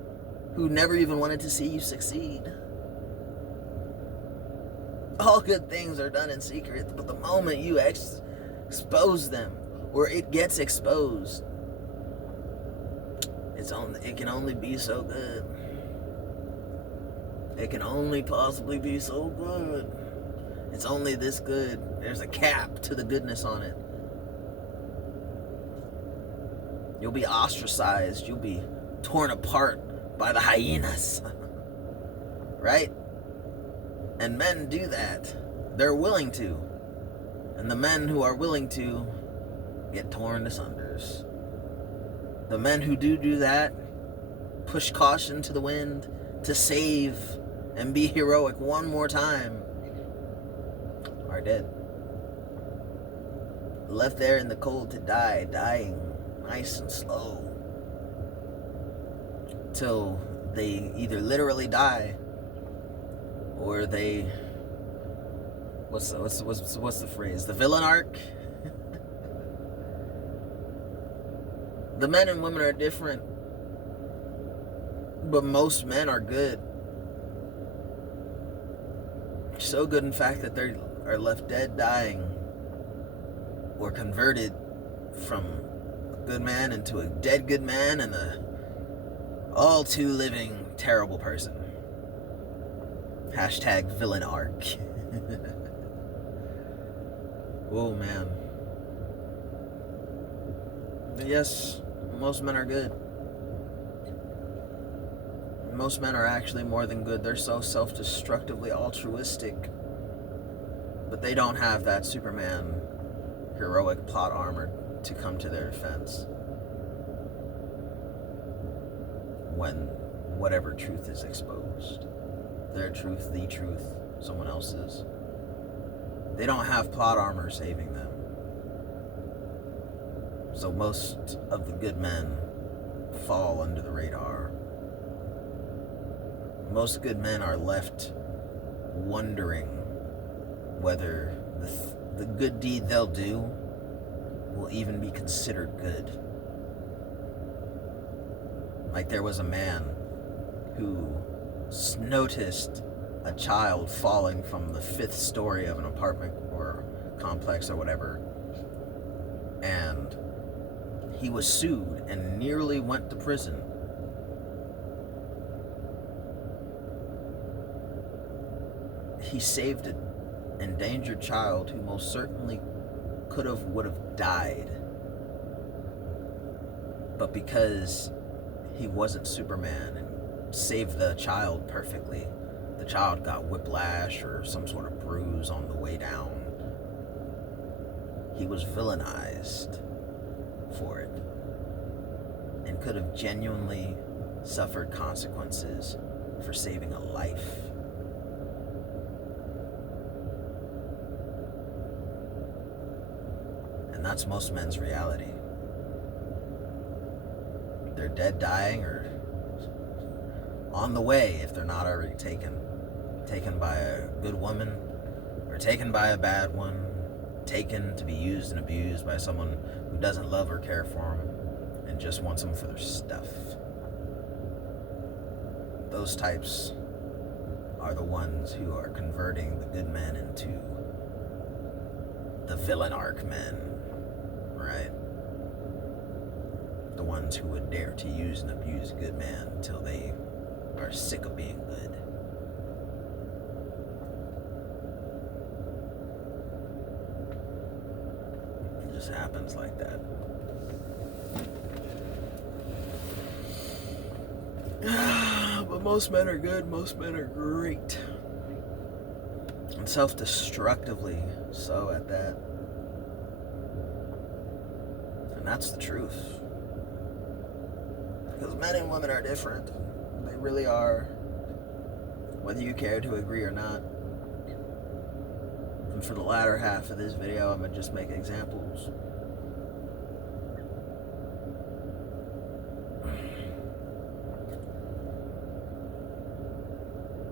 who never even wanted to see you succeed. All good things are done in secret, but the moment you expose them, or it gets exposed, it can only be so good. It can only possibly be so good. It's only this good. There's a cap to the goodness on it. You'll be ostracized. You'll be torn apart by the hyenas. Right? And men do that. They're willing to. And the men who are willing to get torn to sunders. The men who do that, push caution to the wind to save and be heroic one more time, are dead. Left there in the cold to die, dying nice and slow. Till they either literally die, or they, what's the phrase? The villain arc? The men and women are different, but most men are good. So good, in fact, that they are left dead, dying, or converted from a good man into a dead good man and a all too living terrible person. Hashtag villain arc. Oh man. But yes, most men are good. Most men are actually more than good. They're so self-destructively altruistic. But they don't have that Superman heroic plot armor to come to their defense when whatever truth is exposed. Their truth, the truth, someone else's. They don't have plot armor saving them. So most of the good men fall under the radar. Most good men are left wondering whether the good deed they'll do will even be considered good. Like there was a man who noticed a child falling from the 5th story of an apartment or complex or whatever, and he was sued and nearly went to prison. He saved an endangered child who most certainly would have died. But because he wasn't Superman and saved the child perfectly, the child got whiplash or some sort of bruise on the way down, he was villainized for it and could have genuinely suffered consequences for saving a life. And that's most men's reality. They're dead, dying, or on the way if they're not already taken by a good woman, or taken by a bad one, taken to be used and abused by someone who doesn't love or care for them and just wants them for their stuff. Those types are the ones who are converting the good men into the villain arc men, right? The ones who would dare to use and abuse a good man until they are sick of being good. It just happens like that. But most men are good, most men are great. And self-destructively so at that. And that's the truth. Because men and women are different. They really are. Whether you care to agree or not. And for the latter half of this video, I'm going to just make examples.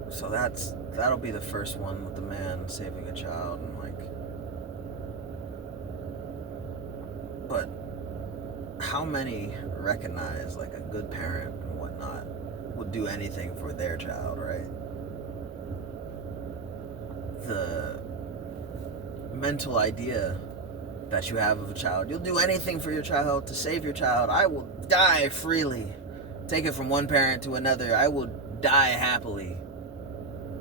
So that'll be the first one with the man saving a child and but how many recognize a good parent and whatnot would do anything for their child, right? The mental idea that you have of a child, you'll do anything for your child to save your child. I will die freely. Take it from one parent to another. I will die happily.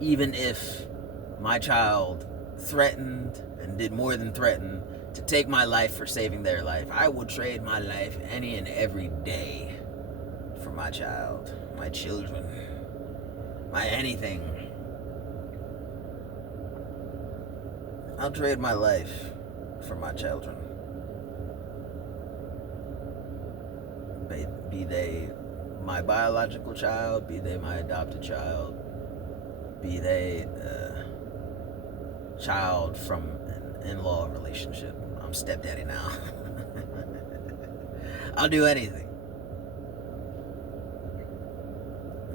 Even if my child threatened and did more than threaten to take my life for saving their life, I will trade my life any and every day for my child, my children, my anything. I'll trade my life for my children. Be they my biological child, be they my adopted child, be they a child from an in-law relationship. I'm stepdaddy now. I'll do anything.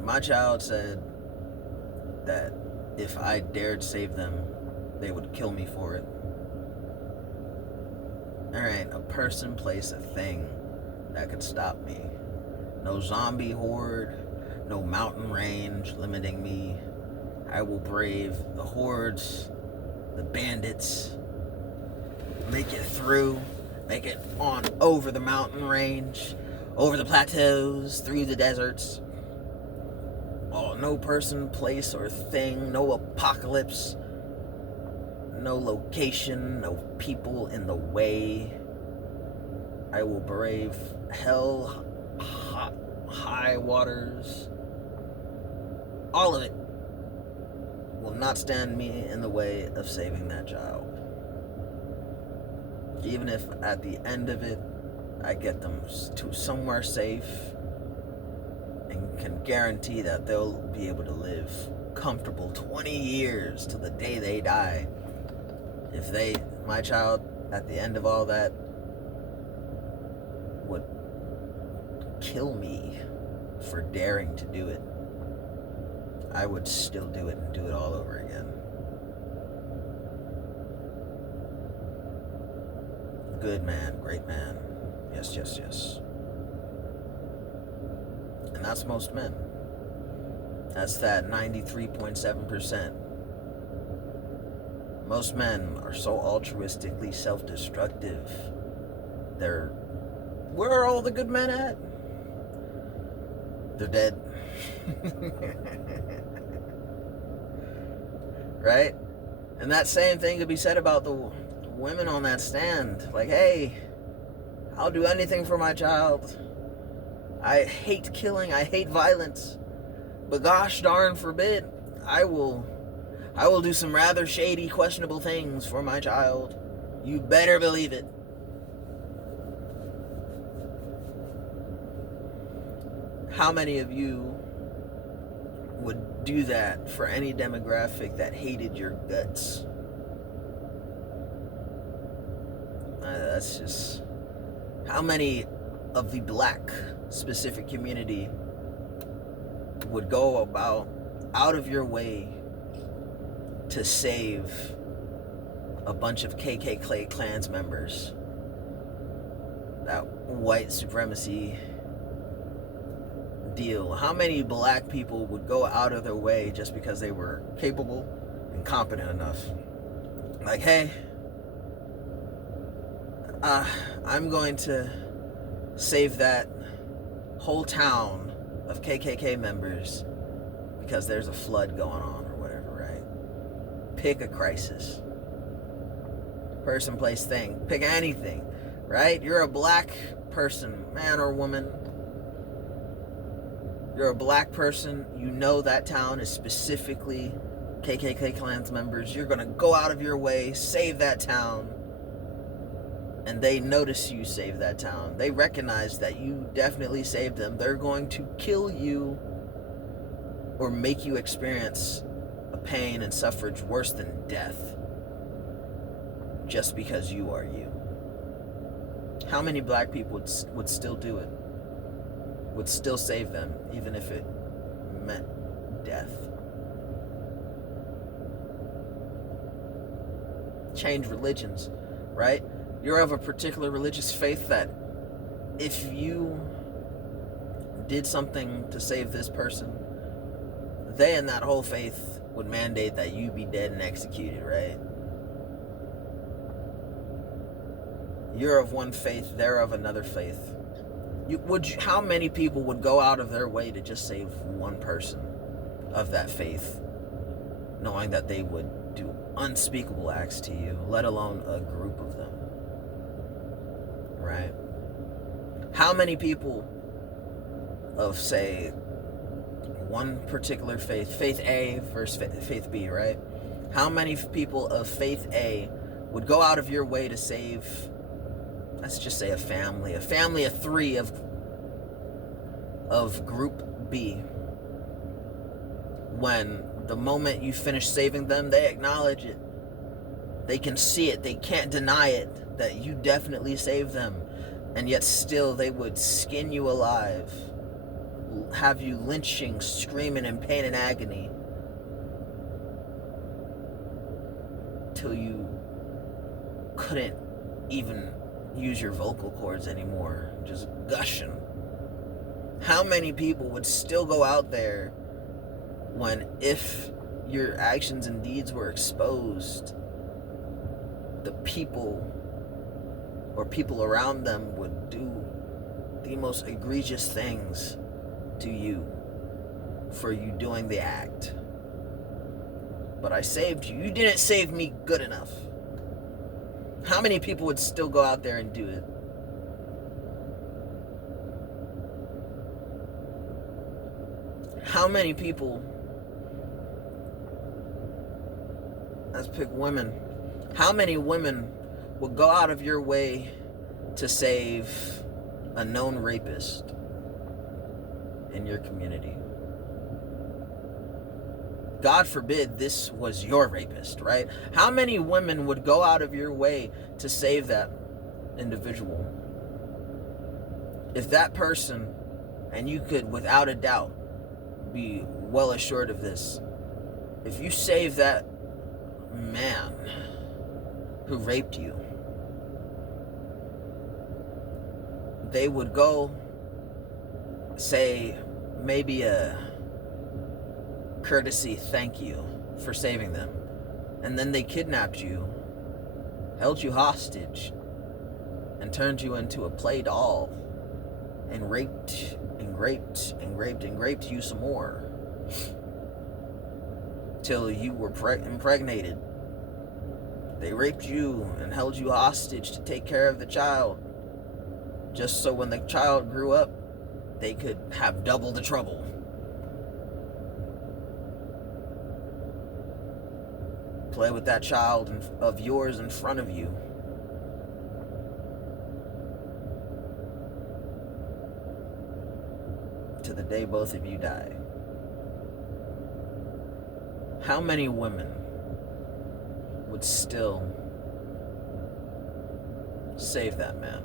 My child said that if I dared save them, they would kill me for it. There ain't a person, place, a thing that could stop me. No zombie horde, no mountain range limiting me. I will brave the hordes, the bandits, make it through, make it on over the mountain range, over the plateaus, through the deserts. Oh, no person, place, or thing, no apocalypse, no location, no people in the way. I will brave hell, high waters, all of it will not stand me in the way of saving that child. Even if at the end of it, I get them to somewhere safe and can guarantee that they'll be able to live comfortable 20 years to the day they die. If my child, at the end of all that, would kill me for daring to do it, I would still do it and do it all over again. Good man, great man. Yes, yes, yes. And that's most men. That's that 93.7%. Most men are so altruistically self-destructive. Where are all the good men at? They're dead. Right? And that same thing could be said about the women on that stand. Like, hey, I'll do anything for my child. I hate killing, I hate violence. But gosh darn forbid, I will do some rather shady, questionable things for my child. You better believe it. How many of you would do that for any demographic that hated your guts? That's just... How many of the black specific community would go about out of your way to save a bunch of KKK Klans members? That white supremacy deal. How many black people would go out of their way just because they were capable and competent enough? Like, hey, I'm going to save that whole town of KKK members because there's a flood going on or whatever, right? Pick a crisis. Person, place, thing. Pick anything, right? You're a black person, man or woman. You're a black person. You know that town is specifically KKK Klans members. You're going to go out of your way, save that town. And they notice you save that town. They recognize that you definitely saved them. They're going to kill you or make you experience a pain and suffrage worse than death just because you are you. How many black people would still do it? Would still save them, even if it meant death? Change religions, right? You're of a particular religious faith that if you did something to save this person, they and that whole faith would mandate that you be dead and executed, right? You're of one faith, they're of another faith. How many people would go out of their way to just save one person of that faith, knowing that they would do unspeakable acts to you, let alone a group of them? Right? How many people of, say, one particular faith, faith A versus faith B, right? How many people of faith A would go out of your way to save, let's just say, a family of 3 of group B, when the moment you finish saving them, they acknowledge it, they can see it, they can't deny it, that you definitely saved them, and yet still they would skin you alive, have you lynching, screaming in pain and agony till you couldn't even use your vocal cords anymore, just gushing. How many people would still go out there when, if your actions and deeds were exposed, the people or people around them would do the most egregious things to you for you doing the act? But I saved you. You didn't save me good enough. How many people would still go out there and do it? How many people, let's pick women, how many women will go out of your way to save a known rapist in your community? God forbid this was your rapist, right? How many women would go out of your way to save that individual? If that person, and you could without a doubt be well assured of this, if you save that man who raped you, they would go say maybe a courtesy thank you for saving them, and then they kidnapped you, held you hostage, and turned you into a play doll, and raped and raped and raped and raped you some more till you were impregnated. They raped you and held you hostage to take care of the child, just so when the child grew up, they could have double the trouble. Play with that child of yours in front of you. To the day both of you die. How many women would still save that man?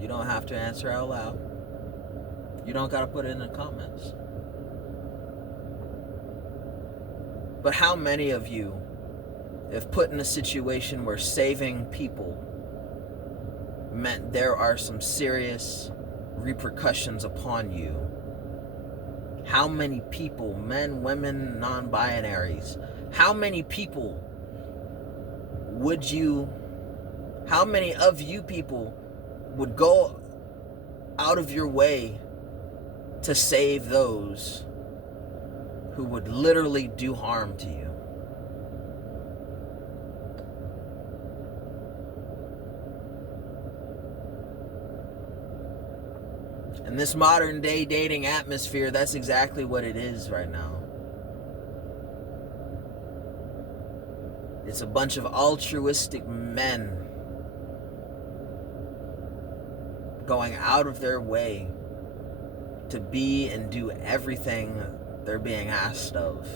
You don't have to answer out loud. You don't got to put it in the comments. But how many of you, if put in a situation where saving people meant there are some serious repercussions upon you, how many people, men, women, non-binaries, how many people how many of you people would go out of your way to save those who would literally do harm to you? In this modern day dating atmosphere, that's exactly what it is right now. It's a bunch of altruistic men going out of their way to be and do everything they're being asked of,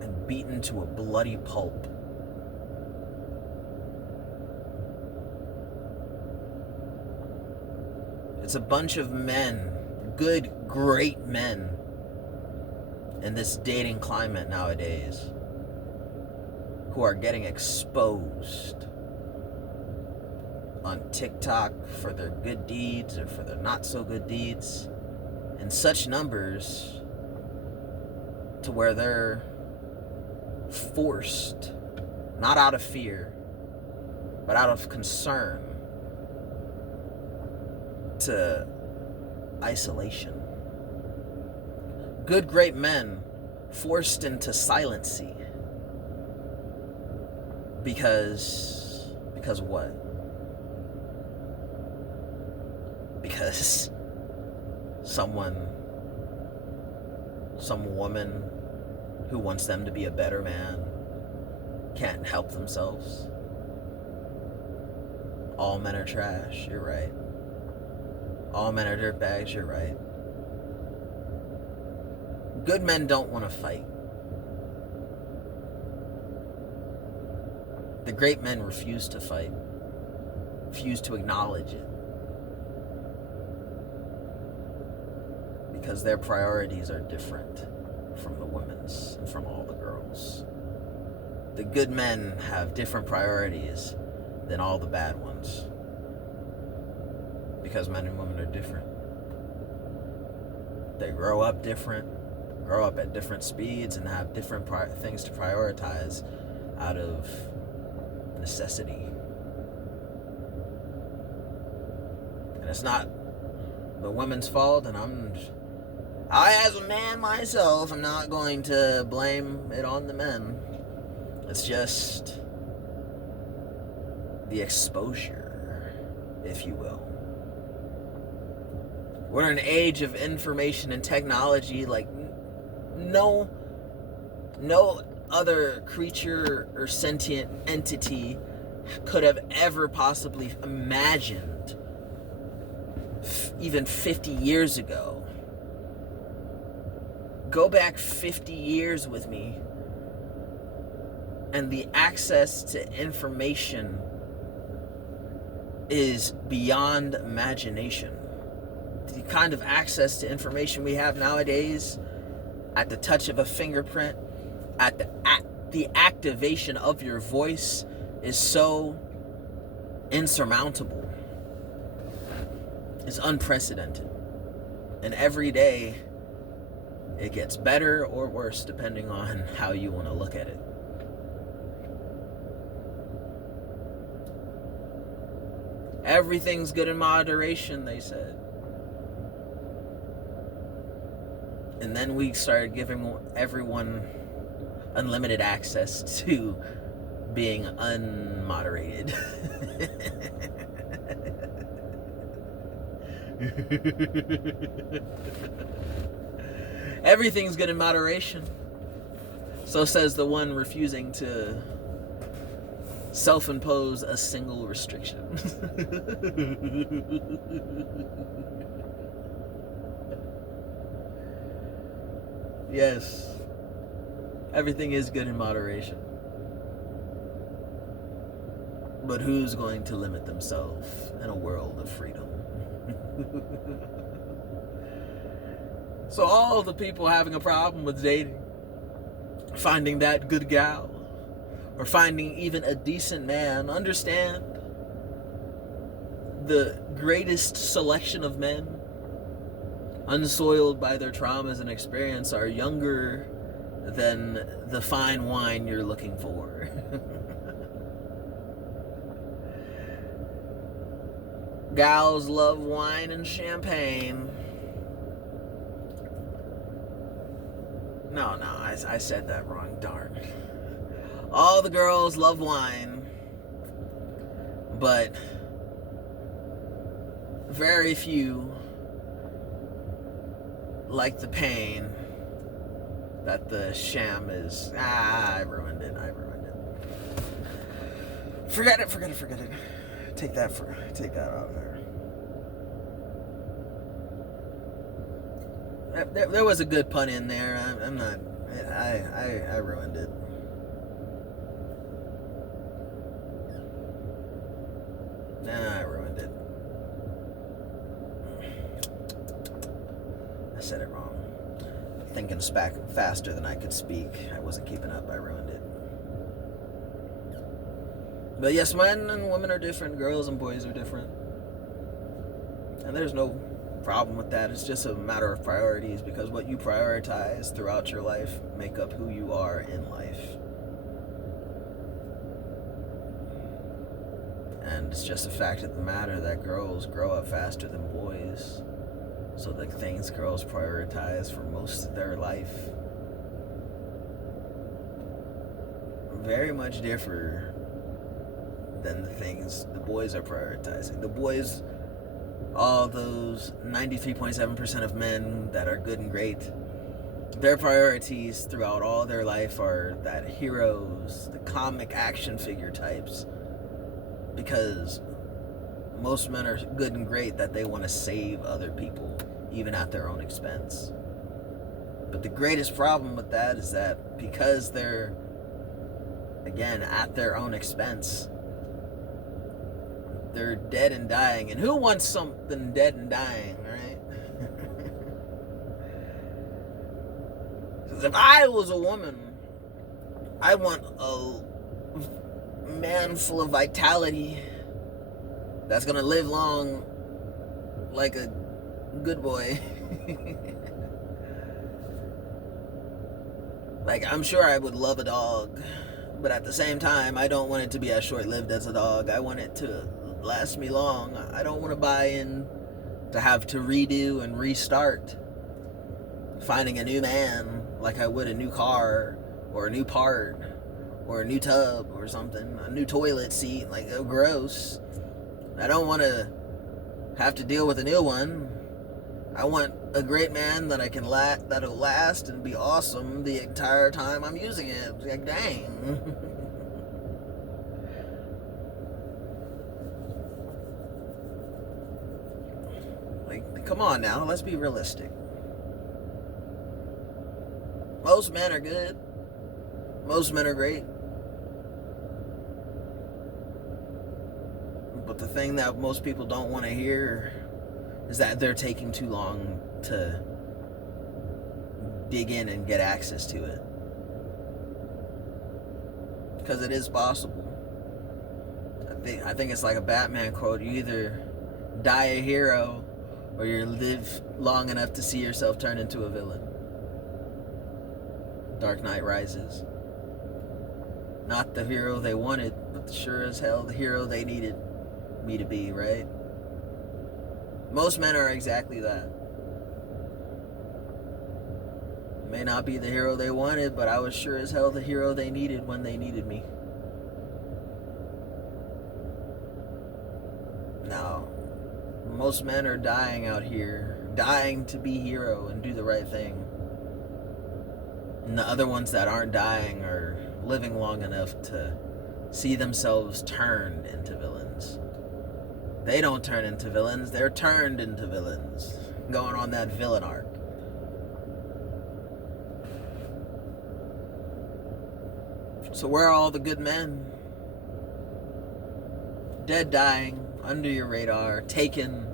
and beaten to a bloody pulp. It's a bunch of men, good, great men, in this dating climate nowadays, who are getting exposed on TikTok for their good deeds or for their not so good deeds in such numbers to where they're forced, not out of fear, but out of concern, to isolation. Good, great men forced into silency. Because what? Because some woman who wants them to be a better man can't help themselves. All men are trash, you're right. All men are dirtbags, you're right. Good men don't want to fight. The great men refuse to fight, refuse to acknowledge it, because their priorities are different from the women's and from all the girls. The good men have different priorities than all the bad ones, because men and women are different. They grow up different, grow up at different speeds, and have different things to prioritize out of necessity. And it's not the women's fault, and I as a man myself, I'm not going to blame it on the men. It's just the exposure, if you will. We're in an age of information and technology like no other creature or sentient entity could have ever possibly imagined even 50 years ago. Go back 50 years with me, and the access to information is beyond imagination. The kind of access to information we have nowadays, at the touch of a fingerprint, at the activation of your voice, is so insurmountable. It's unprecedented. And every day it gets better or worse depending on how you want to look at it. Everything's good in moderation, they said. And then we started giving everyone unlimited access to being unmoderated. Everything's good in moderation. So says the one refusing to self-impose a single restriction. Yes, everything is good in moderation. But who's going to limit themselves in a world of freedom? So all the people having a problem with dating, finding that good gal, or finding even a decent man, understand the greatest selection of men, unsoiled by their traumas and experience, are younger than the fine wine you're looking for. Gals love wine and champagne. No, I said that wrong, darn. All the girls love wine, but very few like the pain that the sham is. I ruined it. Forget it. Take that out of there. There was a good pun in there. I ruined it. I ruined it. I said it wrong. Thinking faster than I could speak. I wasn't keeping up. I ruined it. But yes, men and women are different. Girls and boys are different. And there's no problem with that. It's just a matter of priorities, because what you prioritize throughout your life make up who you are in life. And it's just a fact of the matter that girls grow up faster than boys. So the things girls prioritize for most of their life very much differ than the things the boys are prioritizing. The boys, all those 93.7% of men that are good and great, their priorities throughout all their life are that heroes, the comic action figure types, because most men are good and great that they want to save other people, even at their own expense. But the greatest problem with that is that because they're, again, at their own expense, they're dead and dying. And who wants something dead and dying, right? Because if I was a woman, I want a man full of vitality that's gonna live long like a good boy. Like, I'm sure I would love a dog, but at the same time, I don't want it to be as short-lived as a dog. I want it to last me long. I don't want to buy in to have to redo and restart finding a new man like I would a new car or a new part or a new tub or something, a new toilet seat. Like, oh, gross. I don't want to have to deal with a new one. I want a great man that I can that'll last and be awesome the entire time I'm using it. Like, dang. Like, come on now, let's be realistic. Most men are good. Most men are great. But the thing that most people don't want to hear is that they're taking too long to dig in and get access to it. Because it is possible. I think it's like a Batman quote. You either die a hero or you live long enough to see yourself turn into a villain. Dark Knight Rises. Not the hero they wanted, but sure as hell the hero they needed me to be, right? Most men are exactly that. May not be the hero they wanted, but I was sure as hell the hero they needed when they needed me. Now, Most men are dying out here, dying to be hero and do the right thing. And the other ones that aren't dying are living long enough to see themselves turned into villains. They don't turn into villains, they're turned into villains. Going on that villain arc. So where are all the good men? Dead, dying, under your radar, taken.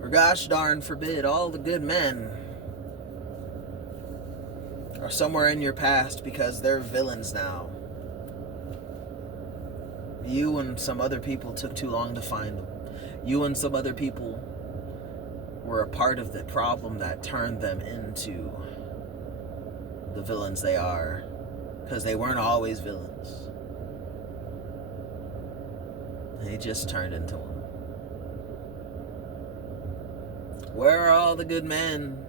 Or gosh darn forbid, all the good men are somewhere in your past because they're villains now. You and some other people took too long to find them. You and some other people were a part of the problem that turned them into the villains they are, because they weren't always villains. They just turned into them. Where are all the good men?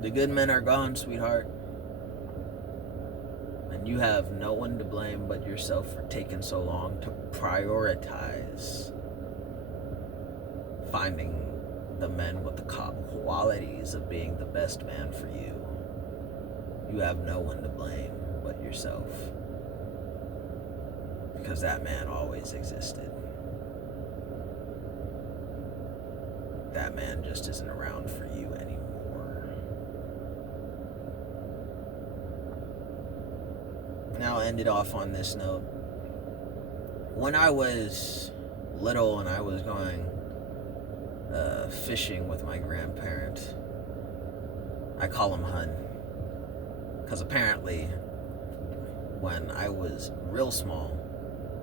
The good men are gone, sweetheart. And you have no one to blame but yourself for taking so long to prioritize finding the men with the qualities of being the best man for you. You have no one to blame but yourself, because that man always existed. That man just isn't around for you anymore. Now I'll end it off on this note. When I was little and I was going fishing with my grandparent, I call him Hun, because apparently when I was real small,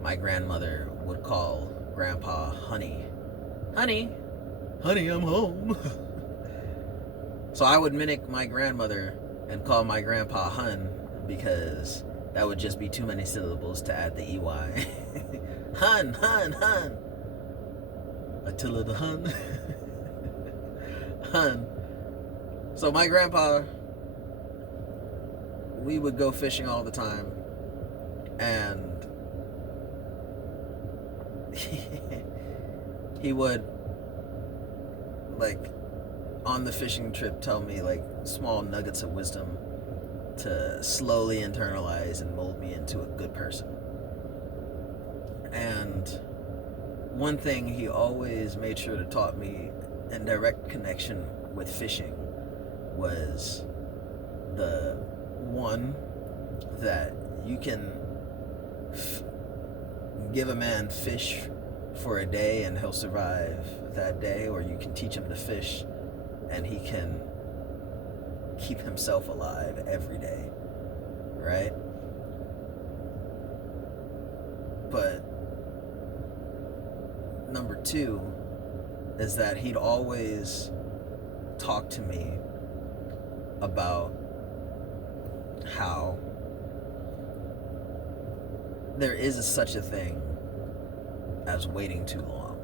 my grandmother would call Grandpa Honey. Honey, honey, I'm home. So I would mimic my grandmother and call my grandpa Hun, because that would just be too many syllables to add the EY. Hun, Hun, Hun. Attila the Hun. Hun. So my grandpa, we would go fishing all the time, and he would, like, on the fishing trip, tell me, like, small nuggets of wisdom to slowly internalize and mold me into a good person. And one thing he always made sure to taught me in direct connection with fishing was the one that you can give a man fish for a day and he'll survive that day, or you can teach him to fish and he can keep himself alive every day, right? But number two is that he'd always talk to me about how there is such a thing as waiting too long.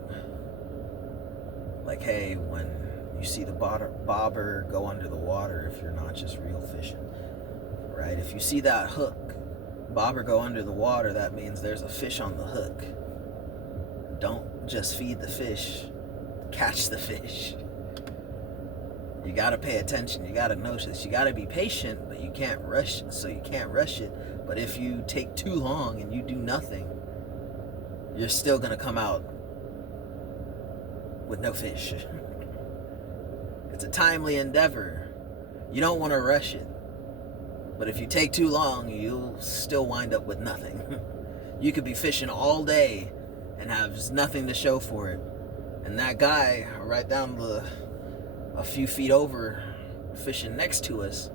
Like, hey, when you see the bobber go under the water, if you're not just reel fishing, right? If you see that hook bobber go under the water, that means there's a fish on the hook. Don't just feed the fish, catch the fish. You gotta pay attention, you gotta notice, you gotta be patient, but you can't rush it, so you can't rush it. But if you take too long and you do nothing, you're still gonna come out with no fish. It's a timely endeavor. You don't want to rush it. But if you take too long, you'll still wind up with nothing. You could be fishing all day and have nothing to show for it. And that guy right down a few feet over, fishing next to us,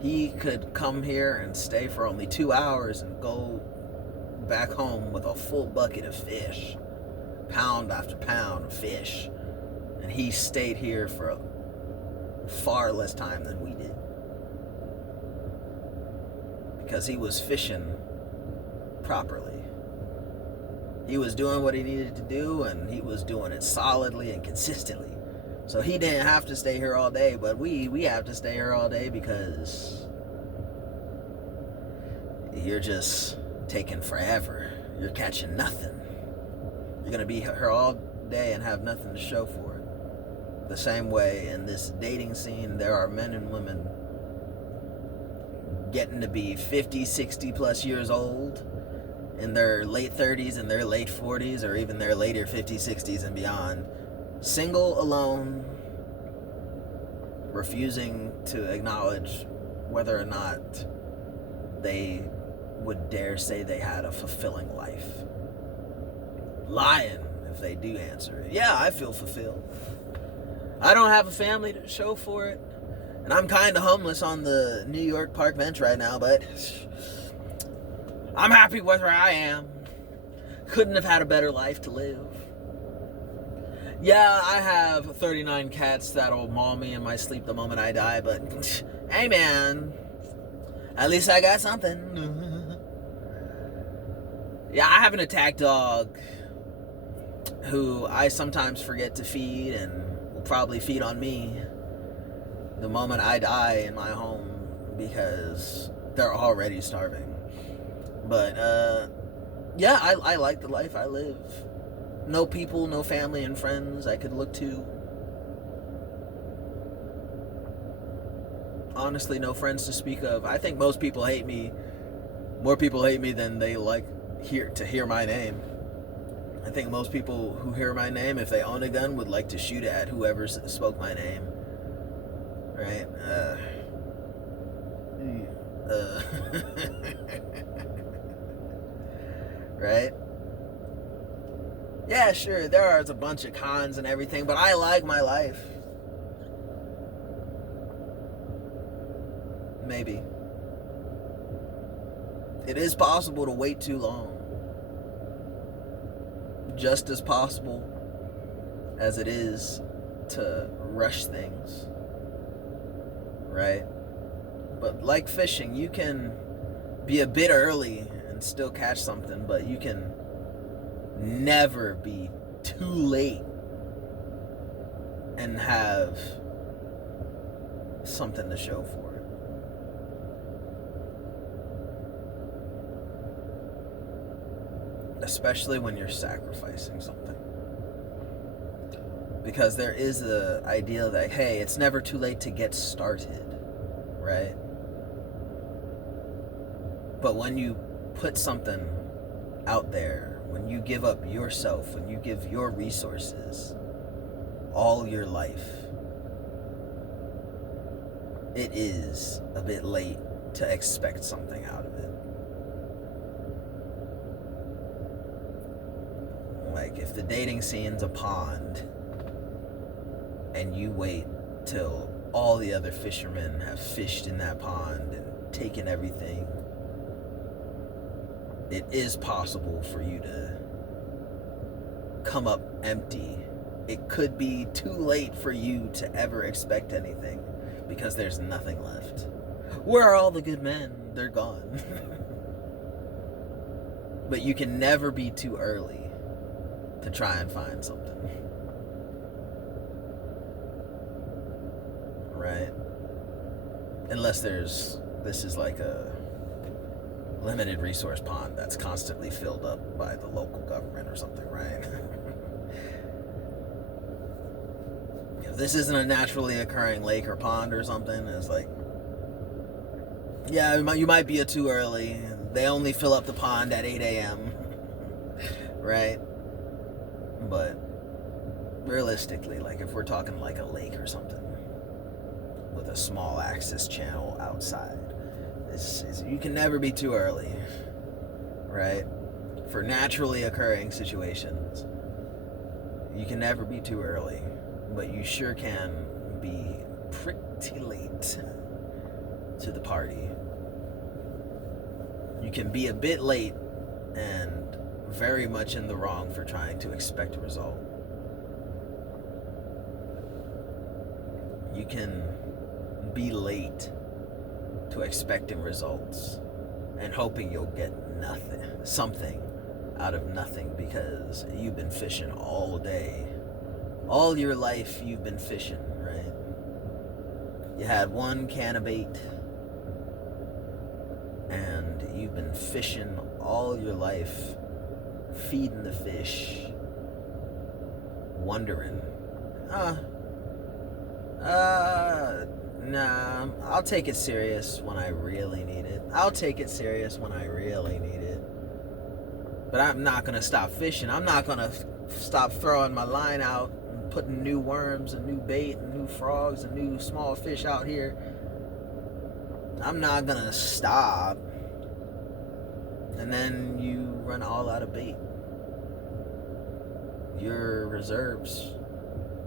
he could come here and stay for only 2 hours and go back home with a full bucket of fish, pound after pound of fish. And he stayed here for far less time than we did, because he was fishing properly. He was doing what he needed to do, and he was doing it solidly and consistently. So he didn't have to stay here all day, but we have to stay here all day because you're just taking forever. you're catching nothing. You're going to be here all day and have nothing to show for it. The same way in this dating scene, there are men and women getting to be 50, 60 plus years old, in their late 30s and their late 40s, or even their later 50s, 60s and beyond, single, alone, refusing to acknowledge whether or not they would dare say they had a fulfilling life. Lying if they do answer it. Yeah, I feel fulfilled. I don't have a family to show for it, and I'm kind of homeless on the New York park bench right now, but I'm happy with where I am. Couldn't have had a better life to live. Yeah, I have 39 cats that'll maul me in my sleep the moment I die, but hey man, at least I got something. Yeah, I have an attack dog who I sometimes forget to feed and will probably feed on me the moment I die in my home because they're already starving. But yeah, I like the life I live. No people, no family and friends I could look to. Honestly, no friends to speak of. I think most people hate me. More people hate me than they like to hear my name. I think most people who hear my name, if they own a gun, would like to shoot at whoever spoke my name. Right? Right? Yeah, sure, there are a bunch of cons and everything, but I like my life. Maybe. It is possible to wait too long. Just as possible as it is to rush things. Right? But like fishing, you can be a bit early and still catch something, but you can never be too late and have something to show for it. Especially when you're sacrificing something. Because there is the idea that, hey, it's never too late to get started, right? But when you put something out there, when you give up yourself, when you give your resources, all your life, it is a bit late to expect something out of it. Like, if the dating scene's a pond, and you wait till all the other fishermen have fished in that pond and taken everything, it is possible for you to come up empty. It could be too late for you to ever expect anything because there's nothing left. Where are all the good men? They're gone. But you can never be too early to try and find something. Right? Unless this is like a limited resource pond that's constantly filled up by the local government or something, right? If this isn't a naturally occurring lake or pond or something, it's like, yeah, you might be too early. They only fill up the pond at 8 a.m. Right? But realistically, like if we're talking like a lake or something with a small access channel outside, you can never be too early, right? For naturally occurring situations, you can never be too early, but you sure can be pretty late to the party. You can be a bit late and very much in the wrong for trying to expect a result. You can be late to expecting results and hoping you'll get something out of nothing because you've been fishing all day. All your life you've been fishing, right? You had one can of bait and you've been fishing all your life feeding the fish, wondering, nah, I'll take it serious when I really need it. But I'm not going to stop fishing. I'm not going to stop throwing my line out and putting new worms and new bait and new frogs and new small fish out here. I'm not going to stop. And then you run all out of bait. Your reserves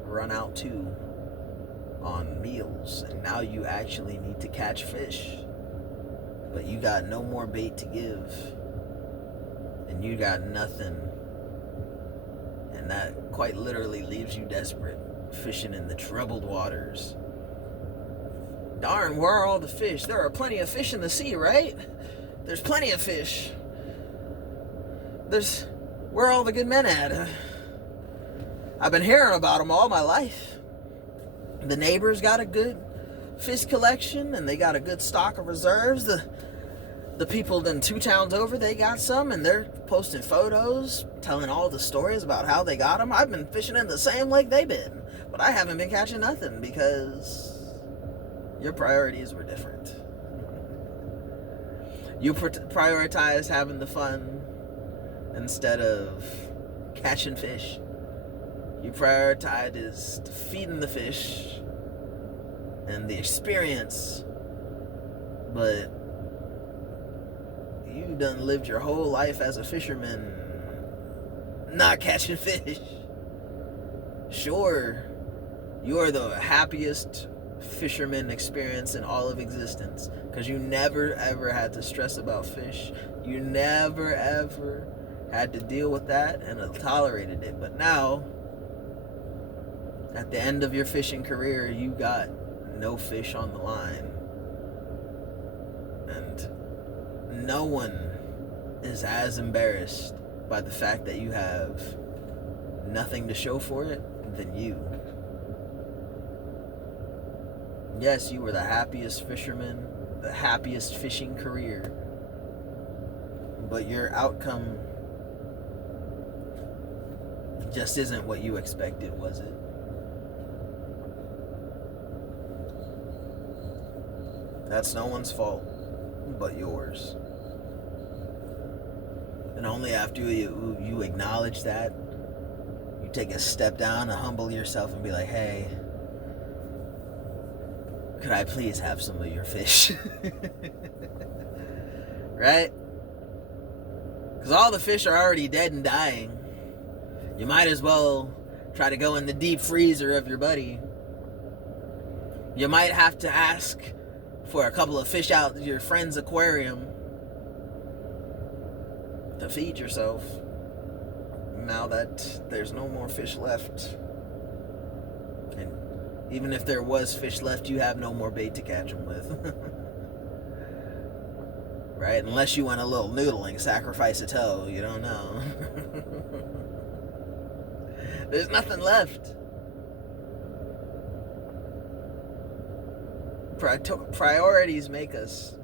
run out too on meals. And now you actually need to catch fish. But you got no more bait to give. And you got nothing. And that quite literally leaves you desperate, fishing in the troubled waters. Darn, where are all the fish? There are plenty of fish in the sea, right? There's plenty of fish. Where are all the good men at? I've been hearing about them all my life. The neighbors got a good fish collection, and they got a good stock of reserves. The people in 2 towns over, they got some, and they're posting photos, telling all the stories about how they got them. I've been fishing in the same lake they've been, but I haven't been catching nothing because your priorities were different. You prioritized having the fun instead of catching fish. You prioritized feeding the fish and the experience, but you done lived your whole life as a fisherman not catching fish. Sure, you are the happiest fisherman experience in all of existence because you never ever had to stress about fish. You never ever had to deal with that and tolerated it. But now, at the end of your fishing career, you got no fish on the line. And no one is as embarrassed by the fact that you have nothing to show for it than you. Yes, you were the happiest fisherman, the happiest fishing career, but your outcome just isn't what you expected, was it? That's no one's fault but yours. And only after you acknowledge that, you take a step down and humble yourself and be like, hey, could I please have some of your fish? Right? Because all the fish are already dead and dying. You might as well try to go in the deep freezer of your buddy. You might have to ask for a couple of fish out of your friend's aquarium to feed yourself now that there's no more fish left. And even if there was fish left, you have no more bait to catch them with. Right? Unless you want a little noodling, sacrifice a toe, you don't know. There's nothing left. Priorities make us.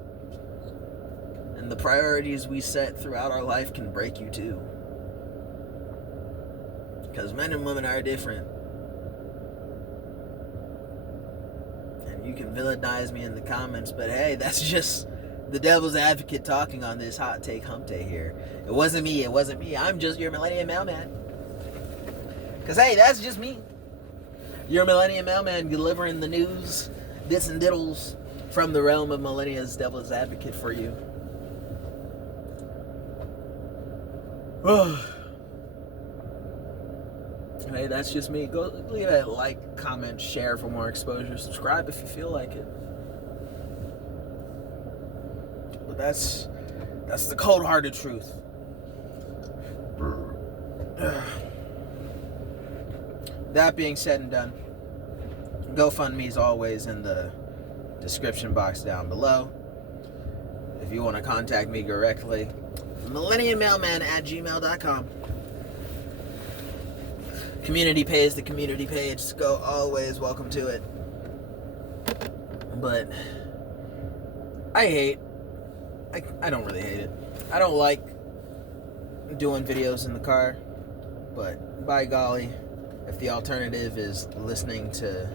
And the priorities we set throughout our life can break you too. Because men and women are different. And you can villainize me in the comments, but hey, that's just the devil's advocate talking on this hot take hump day here. It wasn't me. I'm just your Millennium Mailman. Because hey, that's just me. Your Millennium Mailman delivering the news, bits and diddles from the realm of Millennia's devil's advocate for you. Hey, that's just me. Go leave a like, comment, share for more exposure. Subscribe if you feel like it. But that's the cold-hearted truth. That being said and done, GoFundMe is always in the description box down below. If you want to contact me directly, millenniummailman@gmail.com. Community page, the community page. Go, always welcome to it. But I don't really hate it. I don't like doing videos in the car, but by golly, if the alternative is listening to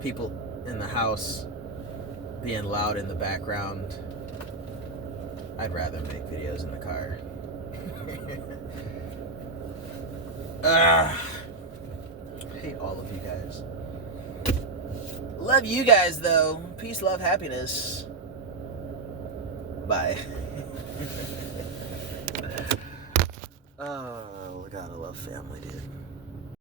people in the house being loud in the background, I'd rather make videos in the car. I hate all of you guys. Love you guys though. Peace, love, happiness. Bye. Oh, God, I love family, dude.